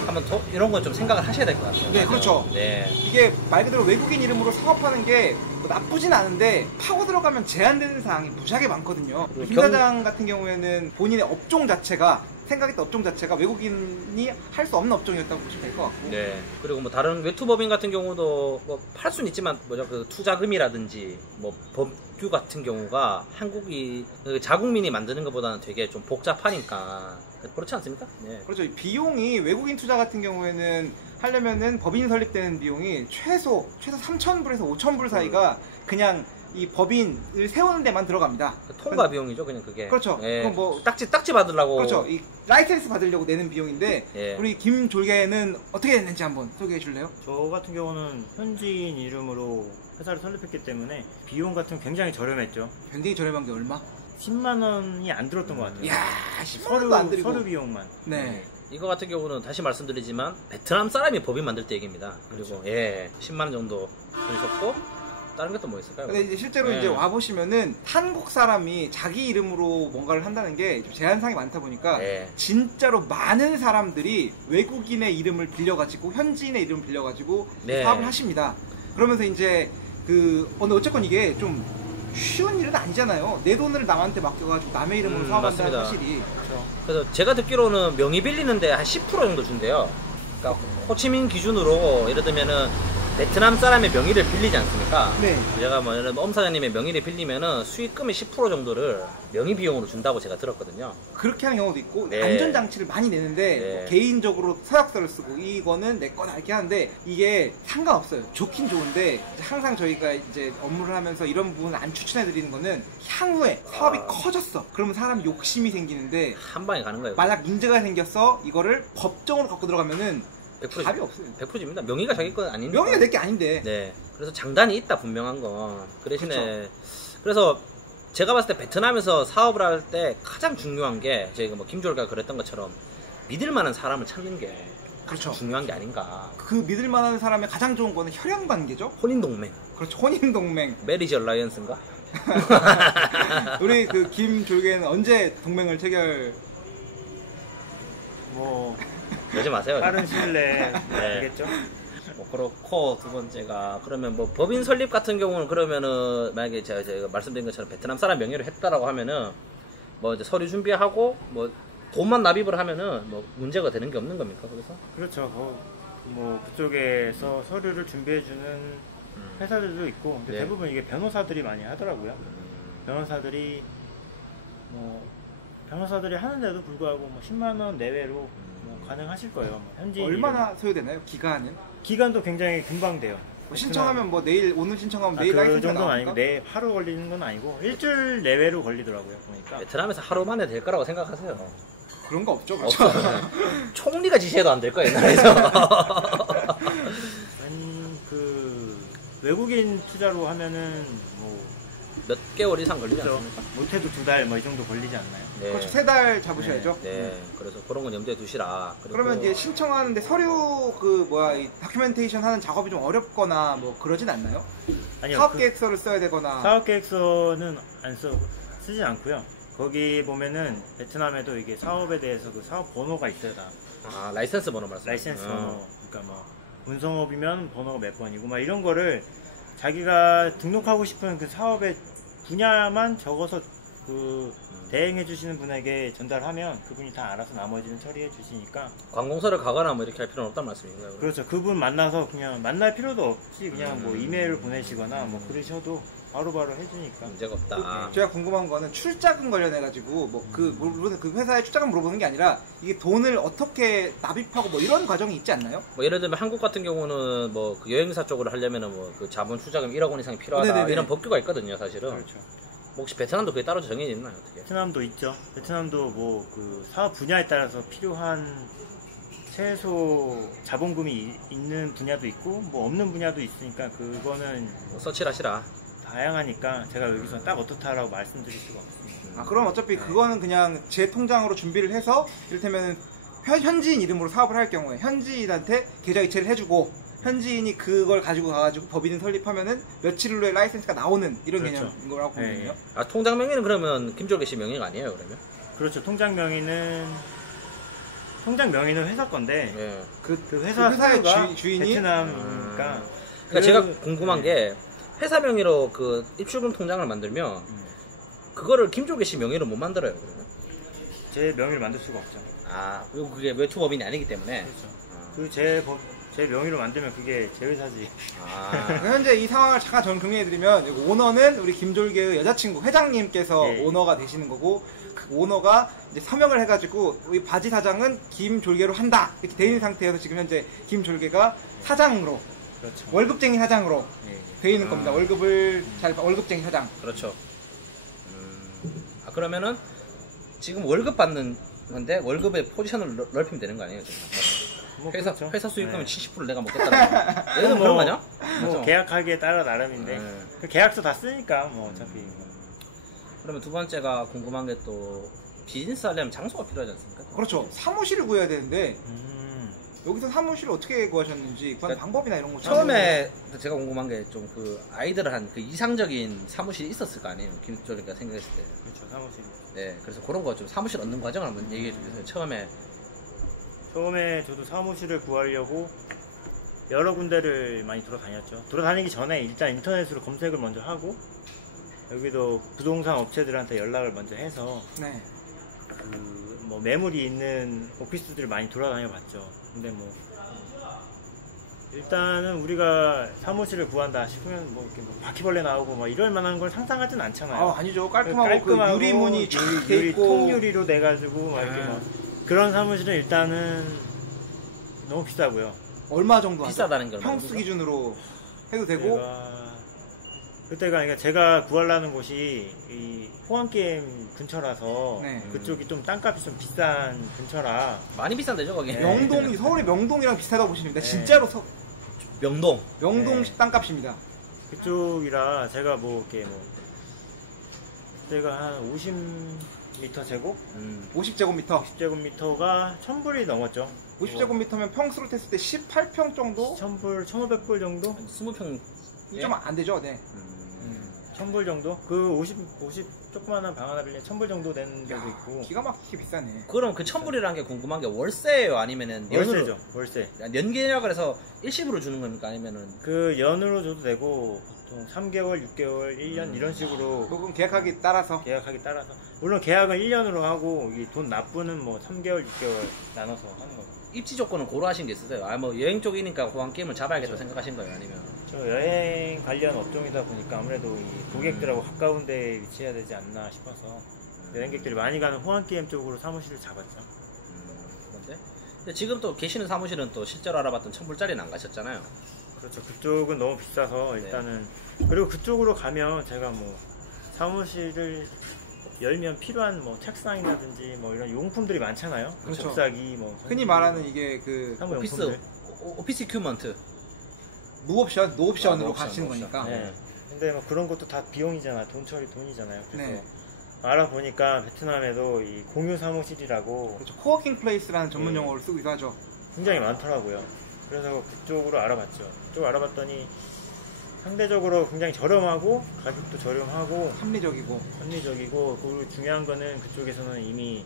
한번 더 이런 건 좀 생각을 하셔야 될 것 같아요. 네, 그렇죠. 네. 이게 말 그대로 외국인 이름으로 사업하는 게 뭐 나쁘진 않은데 파고 들어가면 제한되는 사항이 무지하게 많거든요. 그리고 김 사장 같은 경우에는 본인의 업종 자체가 생각했던 업종 자체가 외국인이 할 수 없는 업종이었다고 보시면 될 것 같고. 네. 그리고 뭐 다른 외투법인 같은 경우도 뭐 팔 수는 있지만 뭐죠 그 투자금이라든지 뭐 법규 같은 경우가 한국이 그 자국민이 만드는 것보다는 되게 좀 복잡하니까 그렇지 않습니까? 네. 그렇죠. 이 비용이 외국인 투자 같은 경우에는 하려면은 법인 설립되는 비용이 최소 3,000불에서 5,000불 사이가 그냥 이 법인을 세우는 데만 들어갑니다. 그 통과 비용이죠, 그냥 그게. 그렇죠. 예. 그건 뭐 딱지 받으려고. 그렇죠. 이 라이센스 받으려고 내는 비용인데 예. 우리 김졸개는 어떻게 됐는지 한번 소개해 줄래요? 저 같은 경우는 현지인 이름으로 회사를 설립했기 때문에 비용 같은 거 굉장히 저렴했죠. 굉장히 저렴한 게 얼마? 10만 원이 안 들었던 것 같아요. 이야, 10만 원도 안 들이고. 서류 비용만. 네. 이거 같은 경우는 다시 말씀드리지만 베트남 사람이 법인 만들 때 얘기입니다. 그리고 그렇죠. 예, 10만 원 정도 들으셨고 다른 것도 뭐 있을까요? 근데 이제 실제로 네. 이제 와 보시면은 한국 사람이 자기 이름으로 뭔가를 한다는 게 좀 제한사항이 많다 보니까 네. 진짜로 많은 사람들이 외국인의 이름을 빌려가지고 현지인의 이름을 빌려가지고 네. 사업을 하십니다. 그러면서 이제 근데 어쨌건 이게 좀 쉬운 일은 아니잖아요. 내 돈을 남한테 맡겨가지고 남의 이름으로 사업한다는 맞습니다. 사실이. 그래서 제가 듣기로는 명의 빌리는데 한 10% 정도 준대요. 그러니까 호치민 기준으로 예를 들면은 베트남 사람의 명의를 빌리지 않습니까? 네. 제가 뭐 예를 들면 엄 사장님의 명의를 빌리면은 수익금의 10% 정도를 명의 비용으로 준다고 제가 들었거든요. 그렇게 하는 경우도 있고 네. 안전장치를 많이 내는데 네. 뭐 개인적으로 서약서를 쓰고 이거는 내 거다 이렇게 하는데 이게 상관없어요. 좋긴 좋은데 이제 항상 저희가 이제 업무를 하면서 이런 부분을 안 추천해드리는 거는 향후에 사업이 커졌어. 그러면 사람이 욕심이 생기는데 한 방에 가는 거예요. 만약 문제가 생겼어 이거를 법정으로 갖고 들어가면은 100% 답이 없어요. 100%입니다. 명의가 자기 건 아니니까. 명의가 내 게 아닌데. 네. 그래서 장단이 있다 분명한 건. 그 대신에 그래서 제가 봤을 때 베트남에서 사업을 할 때 가장 중요한 게 제가 뭐 김졸가 그랬던 것처럼 믿을 만한 사람을 찾는 게 그렇죠. 중요한 게 아닌가. 그 믿을 만한 사람의 가장 좋은 거는 혈연 관계죠. 혼인 동맹, 그렇죠. 혼인 동맹. 메리지 얼라이언스인가? 우리 그 김졸개는 언제 동맹을 체결? 뭐 그러지 마세요. 빠른 시일 내에 네. 알겠죠? 뭐 그렇고 두 번째가 그러면 뭐 법인 설립 같은 경우는 그러면은 만약에 제가 말씀드린 것처럼 베트남 사람 명의로 했다라고 하면은 뭐 이제 서류 준비하고 뭐 돈만 납입을 하면은 뭐 문제가 되는 게 없는 겁니까? 그래서 그렇죠. 뭐 그쪽에서 서류를 준비해주는 회사들도 있고 근데 네. 대부분 이게 변호사들이 많이 하더라고요. 변호사들이 하는데도 불구하고 뭐 10만 원 내외로 뭐 가능하실 거예요. 뭐 현지 얼마나 소요되나요? 기간은? 기간도 굉장히 금방 돼요. 뭐 신청하면 뭐 내일 오늘 신청하면 내일 그 라이센스가 정도는 나옵니까? 아니고 내 하루 걸리는 건 아니고 일주일 내외로 걸리더라고요. 보니까 베트남에서 하루 만에 될 거라고 생각하세요. 그런 거 없죠, 그렇죠? 없어요. 총리가 지시해도 안 될 거예요, 옛날에서. 아니 그 외국인 투자로 하면은 뭐 몇 개월 이상 걸리지 그렇죠. 않습니까? 못해도 2달 뭐 이 정도 걸리지 않나요? 네. 그렇죠. 3달 잡으셔야죠. 네. 그래서 그런 건 염두에 두시라. 그리고 그러면 이제 신청하는데 서류 이 다큐멘테이션 하는 작업이 좀 어렵거나 뭐 그러진 않나요? 아니요. 사업 계획서를 써야 되거나. 사업 계획서는 쓰지 않고요. 거기 보면은 베트남에도 이게 사업에 대해서 그 사업 번호가 있어요, 다. 아, 라이센스 번호 말씀. 라이센스 번호. 그러니까 뭐 운송업이면 번호가 몇 번이고 막 이런 거를 자기가 등록하고 싶은 그 사업의 분야만 적어서 그 대행해 주시는 분에게 전달하면 그분이 다 알아서 나머지는 처리해 주시니까. 관공서를 가거나 뭐 이렇게 할 필요는 없단 말씀인가요? 그렇죠. 그분 만나서 그냥 만날 필요도 없이 그냥 뭐 이메일을 보내시거나 뭐 그러셔도 바로바로 해주니까. 문제가 없다. 제가 궁금한 거는 출자금 관련해가지고 물론 그 회사에 출자금 물어보는 게 아니라 이게 돈을 어떻게 납입하고 뭐 이런 과정이 있지 않나요? 뭐 예를 들면 한국 같은 경우는 뭐 그 여행사 쪽으로 하려면은 뭐 그 자본 투자금 1억 원 이상이 필요하다 네네네. 이런 법규가 있거든요, 사실은. 그렇죠. 뭐 혹시 베트남도 그게 따로 정해져 있나요, 어떻게? 베트남도 있죠. 베트남도 뭐 그 사업 분야에 따라서 필요한 최소 자본금이 있는 분야도 있고 뭐 없는 분야도 있으니까 그거는 뭐 서치를 하시라. 다양하니까 제가 여기서 딱 어떻다라고 말씀드릴 수가 없습니다. 아, 그럼 어차피 그거는 그냥 제 통장으로 준비를 해서 이를테면 현지인 이름으로 사업을 할 경우에 현지인한테 계좌 이체를 해주고 현지인이 그걸 가지고 가가지고 법인 설립하면은 며칠 후에 라이센스가 나오는 이런 그렇죠. 개념인 거라고 보거든요. 네. 아, 통장 명의는 그러면 김졸개 씨 명의가 아니에요, 그러면? 그렇죠. 통장 명의는 회사 건데 예. 그 회사 회사의 소유가 주인이 베트남이니까. 그러니까 제가 궁금한 게 회사 명의로 그 입출금 통장을 만들면 그거를 김졸개 씨 명의로 못 만들어요, 그러면? 제 명의를 만들 수가 없죠. 아, 그게 외투법인이 아니기 때문에. 그렇죠. 제 명의로 만들면 그게 제 회사지. 아, 현재 이 상황을 잠깐 저는 정리해드리면 오너는 우리 김졸개의 여자친구 회장님께서 네. 오너가 되시는 거고 그 오너가 이제 서명을 해가지고 우리 바지 사장은 김졸개로 한다 이렇게 돼 있는 상태에서 지금 현재 김졸개가 사장으로 그렇죠. 월급쟁이 사장으로 예, 예. 돼 있는 겁니다. 월급쟁이 사장. 그렇죠. 아, 그러면은 지금 월급 받는 건데 월급의 포지션을 넓히면 되는 거 아니에요, 지금? 뭐 회사 그렇죠. 회사 수익금은 네. 70% 내가 먹겠다는 거. 얘는 그런 거 아니야? 뭐 맞죠? 계약하기에 따라 나름인데 네. 그 계약서 다 쓰니까 뭐 어차피 그러면 두 번째가 궁금한 게 또 비즈니스 하려면 장소가 필요하지 않습니까? 그렇죠. 사무실을 구해야 되는데 음, 여기서 사무실을 어떻게 구하셨는지 구하는 그러니까 방법이나 이런 거 처음에 제가 궁금한 게 좀 그 아이들을 한 그 이상적인 사무실이 있었을 거 아니에요, 김졸개가 생각했을 때. 그렇죠. 사무실. 네, 그래서 그런 거 좀 사무실 얻는 과정을 한번 얘기해 주세요. 처음에 저도 사무실을 구하려고 여러 군데를 많이 돌아다녔죠. 돌아다니기 전에 일단 인터넷으로 검색을 먼저 하고 여기도 부동산 업체들한테 연락을 먼저 해서 네. 그 뭐 매물이 있는 오피스들을 많이 돌아다녀 봤죠. 근데 뭐 일단은 우리가 사무실을 구한다 싶으면 뭐 이렇게 뭐 바퀴벌레 나오고 뭐 이럴 만한 걸 상상하진 않잖아요. 아, 아니죠. 깔끔하고 그 유리문이 쫙 돼 유리 있고 통유리로 돼가지고 막 이렇게 네. 막 그런 사무실은 일단은 너무 비싸고요. 얼마 정도 하죠? 비싸다는 걸 평수 말합니까? 기준으로 해도 되고 그때가 그러니까 제가 구하려는 곳이 이 호환게임 근처라서 네. 그쪽이 좀 땅값이 좀 비싼 근처라 많이 비싼데죠, 거기? 네. 명동이 서울의 명동이랑 비슷하다고 보시면 됩니다. 네. 진짜로 명동. 명동식 땅값입니다. 그쪽이라 제가 뭐 이렇게 뭐 그때가 한 50m 제곱? 50제곱미터. 10제곱미터가 1000불이 넘었죠. 50제곱미터면 평수로 했을 때 18평 정도? 1000불, 1500불 정도? 20평. 좀 안 되죠, 네. 1000불 정도? 그 50 조그만한 방 하나 빌려 1000불 정도 되는 데도 있고. 기가 막히게 비싸네. 그럼 그 1000불이라는 게 궁금한 게 월세예요? 아니면은 월세죠, 월세. 연계약을 해서 일시불로 주는 겁니까? 아니면은 그 연으로 줘도 되고, 보통 3개월, 6개월, 1년 이런 식으로 그건 계약하기 따라서. 계약하기 따라서. 물론 계약은 1년으로 하고, 이 돈 납부는 뭐 3개월, 6개월 나눠서 하는 거고. 입지 조건은 고려하신 게 있으세요? 아, 뭐 여행 쪽이니까 호환게임을 잡아야겠다 생각하신 거예요? 아니면? 저 여행 관련 업종이다 보니까 아무래도 이 고객들하고 가까운 데에 위치해야 되지 않나 싶어서 여행객들이 많이 가는 호환게임 쪽으로 사무실을 잡았죠. 그런데? 근데 지금 또 계시는 사무실은 또 실제로 알아봤던 1000불짜리는 안 가셨잖아요. 그렇죠. 그쪽은 너무 비싸서 일단은 그리고 그쪽으로 가면 제가 뭐 사무실을 열면 필요한 뭐 책상이라든지 뭐 이런 용품들이 많잖아요. 그렇죠. 접사기 뭐 흔히 말하는 이게 그 사무용품들. 오피스 이큐먼트. 무옵션, 노옵션으로 노옵션, 가시는 노옵션. 거니까. 네. 근데 뭐 그런 것도 다 비용이잖아. 돈이잖아요. 그래서 네. 알아보니까 베트남에도 이 공유 사무실이라고 그렇죠. 코워킹 플레이스라는 전문 네. 용어를 쓰기도 하죠. 굉장히 많더라고요. 그래서 그쪽으로 알아봤죠. 그쪽 알아봤더니 상대적으로 굉장히 저렴하고 가격도 저렴하고 합리적이고. 합리적이고 그리고 중요한 거는 그쪽에서는 이미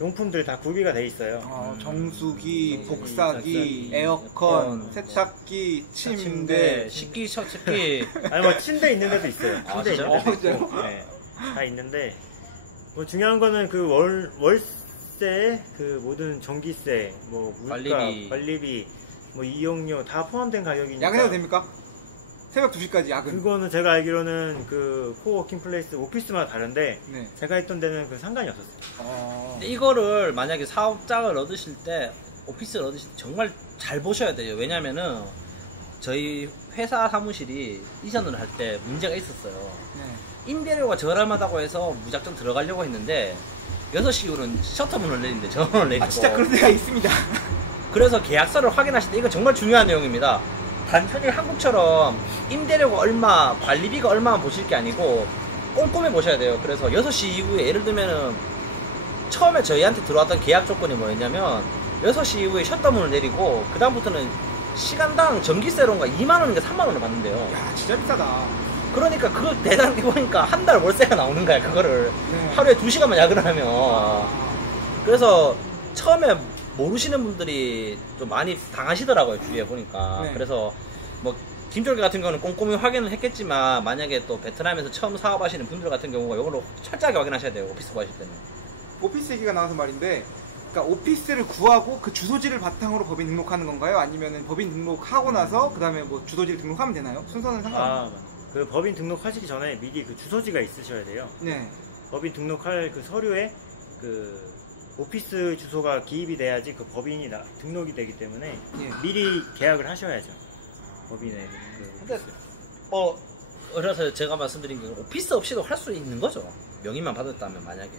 용품들이 다 구비가 돼 있어요. 정수기, 정수기, 복사기, 복사기, 에어컨, 에어컨, 세탁기, 침대. 식기, 식기. 아니 뭐 침대 있는 데도 있어요. 아, 침대 진짜요? 있는 데도 진짜요? 있고, 네, 다 있는데 뭐 중요한 거는 그 월세, 그 모든 전기세, 뭐 물가, 관리비, 뭐 이용료 다 포함된 가격이니까. 야근해도 됩니까? 새벽 2시까지 야근. 그거는 제가 알기로는 그 코워킹 플레이스 오피스마다 다른데 네. 제가 있던 데는 그 상관이 없었어요. 근데 이거를 만약에 사업장을 얻으실 때 오피스를 얻으실 때 정말 잘 보셔야 돼요. 왜냐면은 저희 회사 사무실이 이전을 할 때 문제가 있었어요. 네. 임대료가 저렴하다고 해서 무작정 들어가려고 했는데 6시 이후로는 셔터문을 내리는데 전원을 내리고. 진짜 그런 데가 있습니다. 그래서 계약서를 확인하실 때 이거 정말 중요한 내용입니다. 단순히 한국처럼 임대료가 얼마, 관리비가 얼마만 보실 게 아니고 꼼꼼히 보셔야 돼요. 그래서 6시 이후에 예를 들면은 처음에 저희한테 들어왔던 계약 조건이 뭐였냐면 6시 이후에 셧다운을 내리고 그 다음부터는 시간당 전기세론가 2만원인가 3만원을 받는데요. 야, 진짜 비싸다. 그러니까 그걸 대단히 보니까 한 달 월세가 나오는 거야. 그거를 네. 하루에 2시간만 야근을 하면. 그래서 처음에 모르시는 분들이 좀 많이 당하시더라고요. 주위에 보니까. 네. 그래서 뭐 김졸개 같은 경우는 꼼꼼히 확인을 했겠지만 만약에 또 베트남에서 처음 사업하시는 분들 같은 경우가 이걸로 철저하게 확인하셔야 돼요. 오피스 구하실 때는. 오피스 얘기가 나와서 말인데, 그러니까 오피스를 구하고 그 주소지를 바탕으로 법인 등록하는 건가요? 아니면은 법인 등록하고 나서 그 다음에 뭐 주소지를 등록하면 되나요? 순서는 상관없나요? 그 법인 등록하시기 전에 미리 그 주소지가 있으셔야 돼요. 네. 법인 등록할 그 서류에 그 오피스 주소가 기입이 돼야지 그 법인이 등록이 되기 때문에 예. 미리 계약을 하셔야죠. 법인에 근데 그래서 제가 말씀드린 게 오피스 없이도 할 수 있는 거죠. 명의만 받았다면 만약에.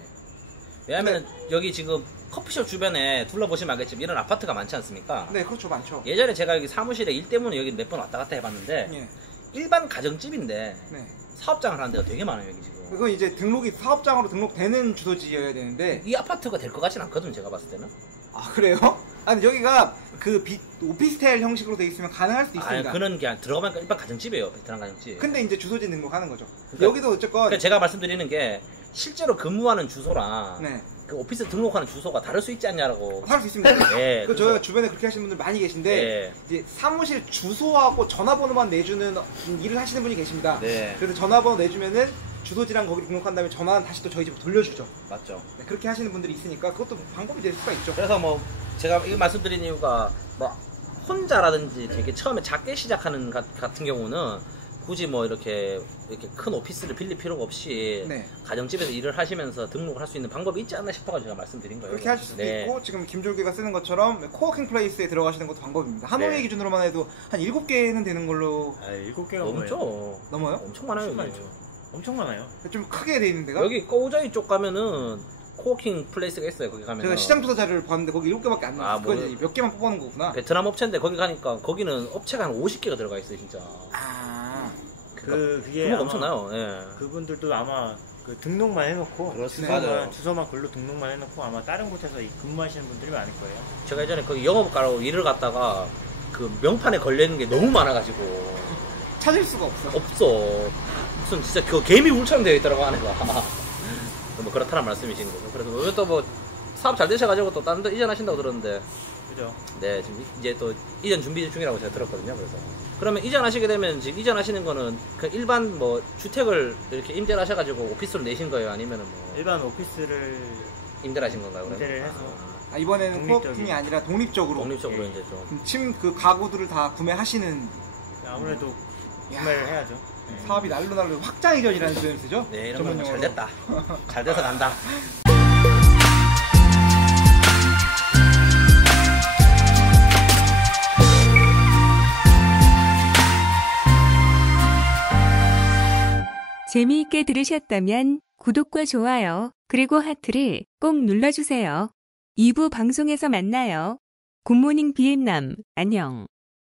왜냐하면 여기 지금 커피숍 주변에 둘러보시면 알겠지만 이런 아파트가 많지 않습니까? 네, 그렇죠. 많죠. 예전에 제가 여기 사무실에 일 때문에 여기 몇 번 왔다 갔다 해봤는데 예. 일반 가정집인데 네. 사업장을 하는 데가 되게 많아요 여기 지금. 그건 이제 등록이 사업장으로 등록되는 주소지여야 되는데. 이 아파트가 될 것 같진 않거든요 제가 봤을 때는. 아, 그래요? 아니, 여기가 그 오피스텔 형식으로 돼 있으면 가능할 수도 있습니다. 그런 게 들어가면 일반 가정집이에요. 베트남 가정집. 근데 이제 주소지 등록하는 거죠. 그러니까 여기도 어쨌건. 그러니까 제가 말씀드리는 게 실제로 근무하는 주소랑 네. 그 오피스 등록하는 주소가 다를 수 있지 않냐라고. 할 수 있습니다. 네, 그 저 주변에 그렇게 하시는 분들 많이 계신데 네. 이제 사무실 주소하고 전화번호만 내주는 일을 하시는 분이 계십니다. 네. 그래서 전화번호 내주면은 주소지랑 거기 등록한 다음에 전화는 다시 또 저희 집으로 돌려주죠. 맞죠. 네, 그렇게 하시는 분들이 있으니까 그것도 방법이 될 수가 있죠. 그래서 뭐 제가 이거 말씀드린 이유가 뭐 혼자라든지 되게 처음에 작게 시작하는 같은 경우는 굳이 뭐 이렇게 큰 오피스를 빌릴 필요가 없이 네. 가정집에서 일을 하시면서 등록을 할 수 있는 방법이 있지 않나 싶어가지고 제가 말씀드린 거예요. 그렇게 하실 수도 네. 있고 지금 김졸개가 쓰는 것처럼 코워킹 플레이스에 들어가시는 것도 방법입니다. 하노이 네. 기준으로만 해도 한 7개는 되는 걸로 7개가 넘죠. 넘어요? 엄청 많아요. 엄청 여기. 많죠. 엄청 많아요. 좀 크게 돼 있는 데가? 여기 꼬우저이 쪽 가면은 코워킹 플레이스가 있어요. 거기 가면 제가 시장 조사 자료를 봤는데 거기 7개밖에 안 나왔어요. 뭐- 그건 이제 몇 개만 뽑아놓은 거구나. 베트남 업체인데 거기 가니까 거기는 업체가 한 50개가 들어가 있어요 진짜. 아, 그게 규모가 아마 엄청나요. 예. 그분들도 아마 그 등록만 해놓고 그렇습니다. 맞아요. 주소만 글로 등록만 해놓고 아마 다른 곳에서 근무하시는 분들이 많을 거예요. 제가 예전에 거기 영업가라고 일을 갔다가 그 명판에 걸려있는 게 너무 많아가지고 찾을 수가 없어. 없어. 무슨 진짜 그 개미 울처럼 되어 있더라고 안에가. 뭐 그렇다는 말씀이신 거죠. 그래서 왜 또 뭐 사업 잘 되셔가지고 또 다른 데 이전하신다고 들었는데 그죠? 네 지금 이제 또 이전 준비 중이라고 제가 들었거든요. 그래서 그러면 이전하시게 되면 지금 이전하시는 거는 그 일반 뭐 주택을 이렇게 임대를 하셔가지고 오피스로 내신 거예요? 아니면은 뭐 일반 오피스를 임대를 하신 건가요? 그러면? 임대를 해서. 아, 이번에는 독립적인. 코워킹이 아니라 독립적으로. 독립적으로 예. 이제 좀. 그 가구들을 다 구매하시는 아무래도 야. 구매를 해야죠. 사업이 날로 확장 이전이라는 표현을 쓰죠? 네 이런 건 잘 전문용어로. 됐다. 잘 돼서 간다. 재미있게 들으셨다면 구독과 좋아요, 그리고 하트를 꼭 눌러주세요. 2부 방송에서 만나요. 굿모닝 비엠남, 안녕.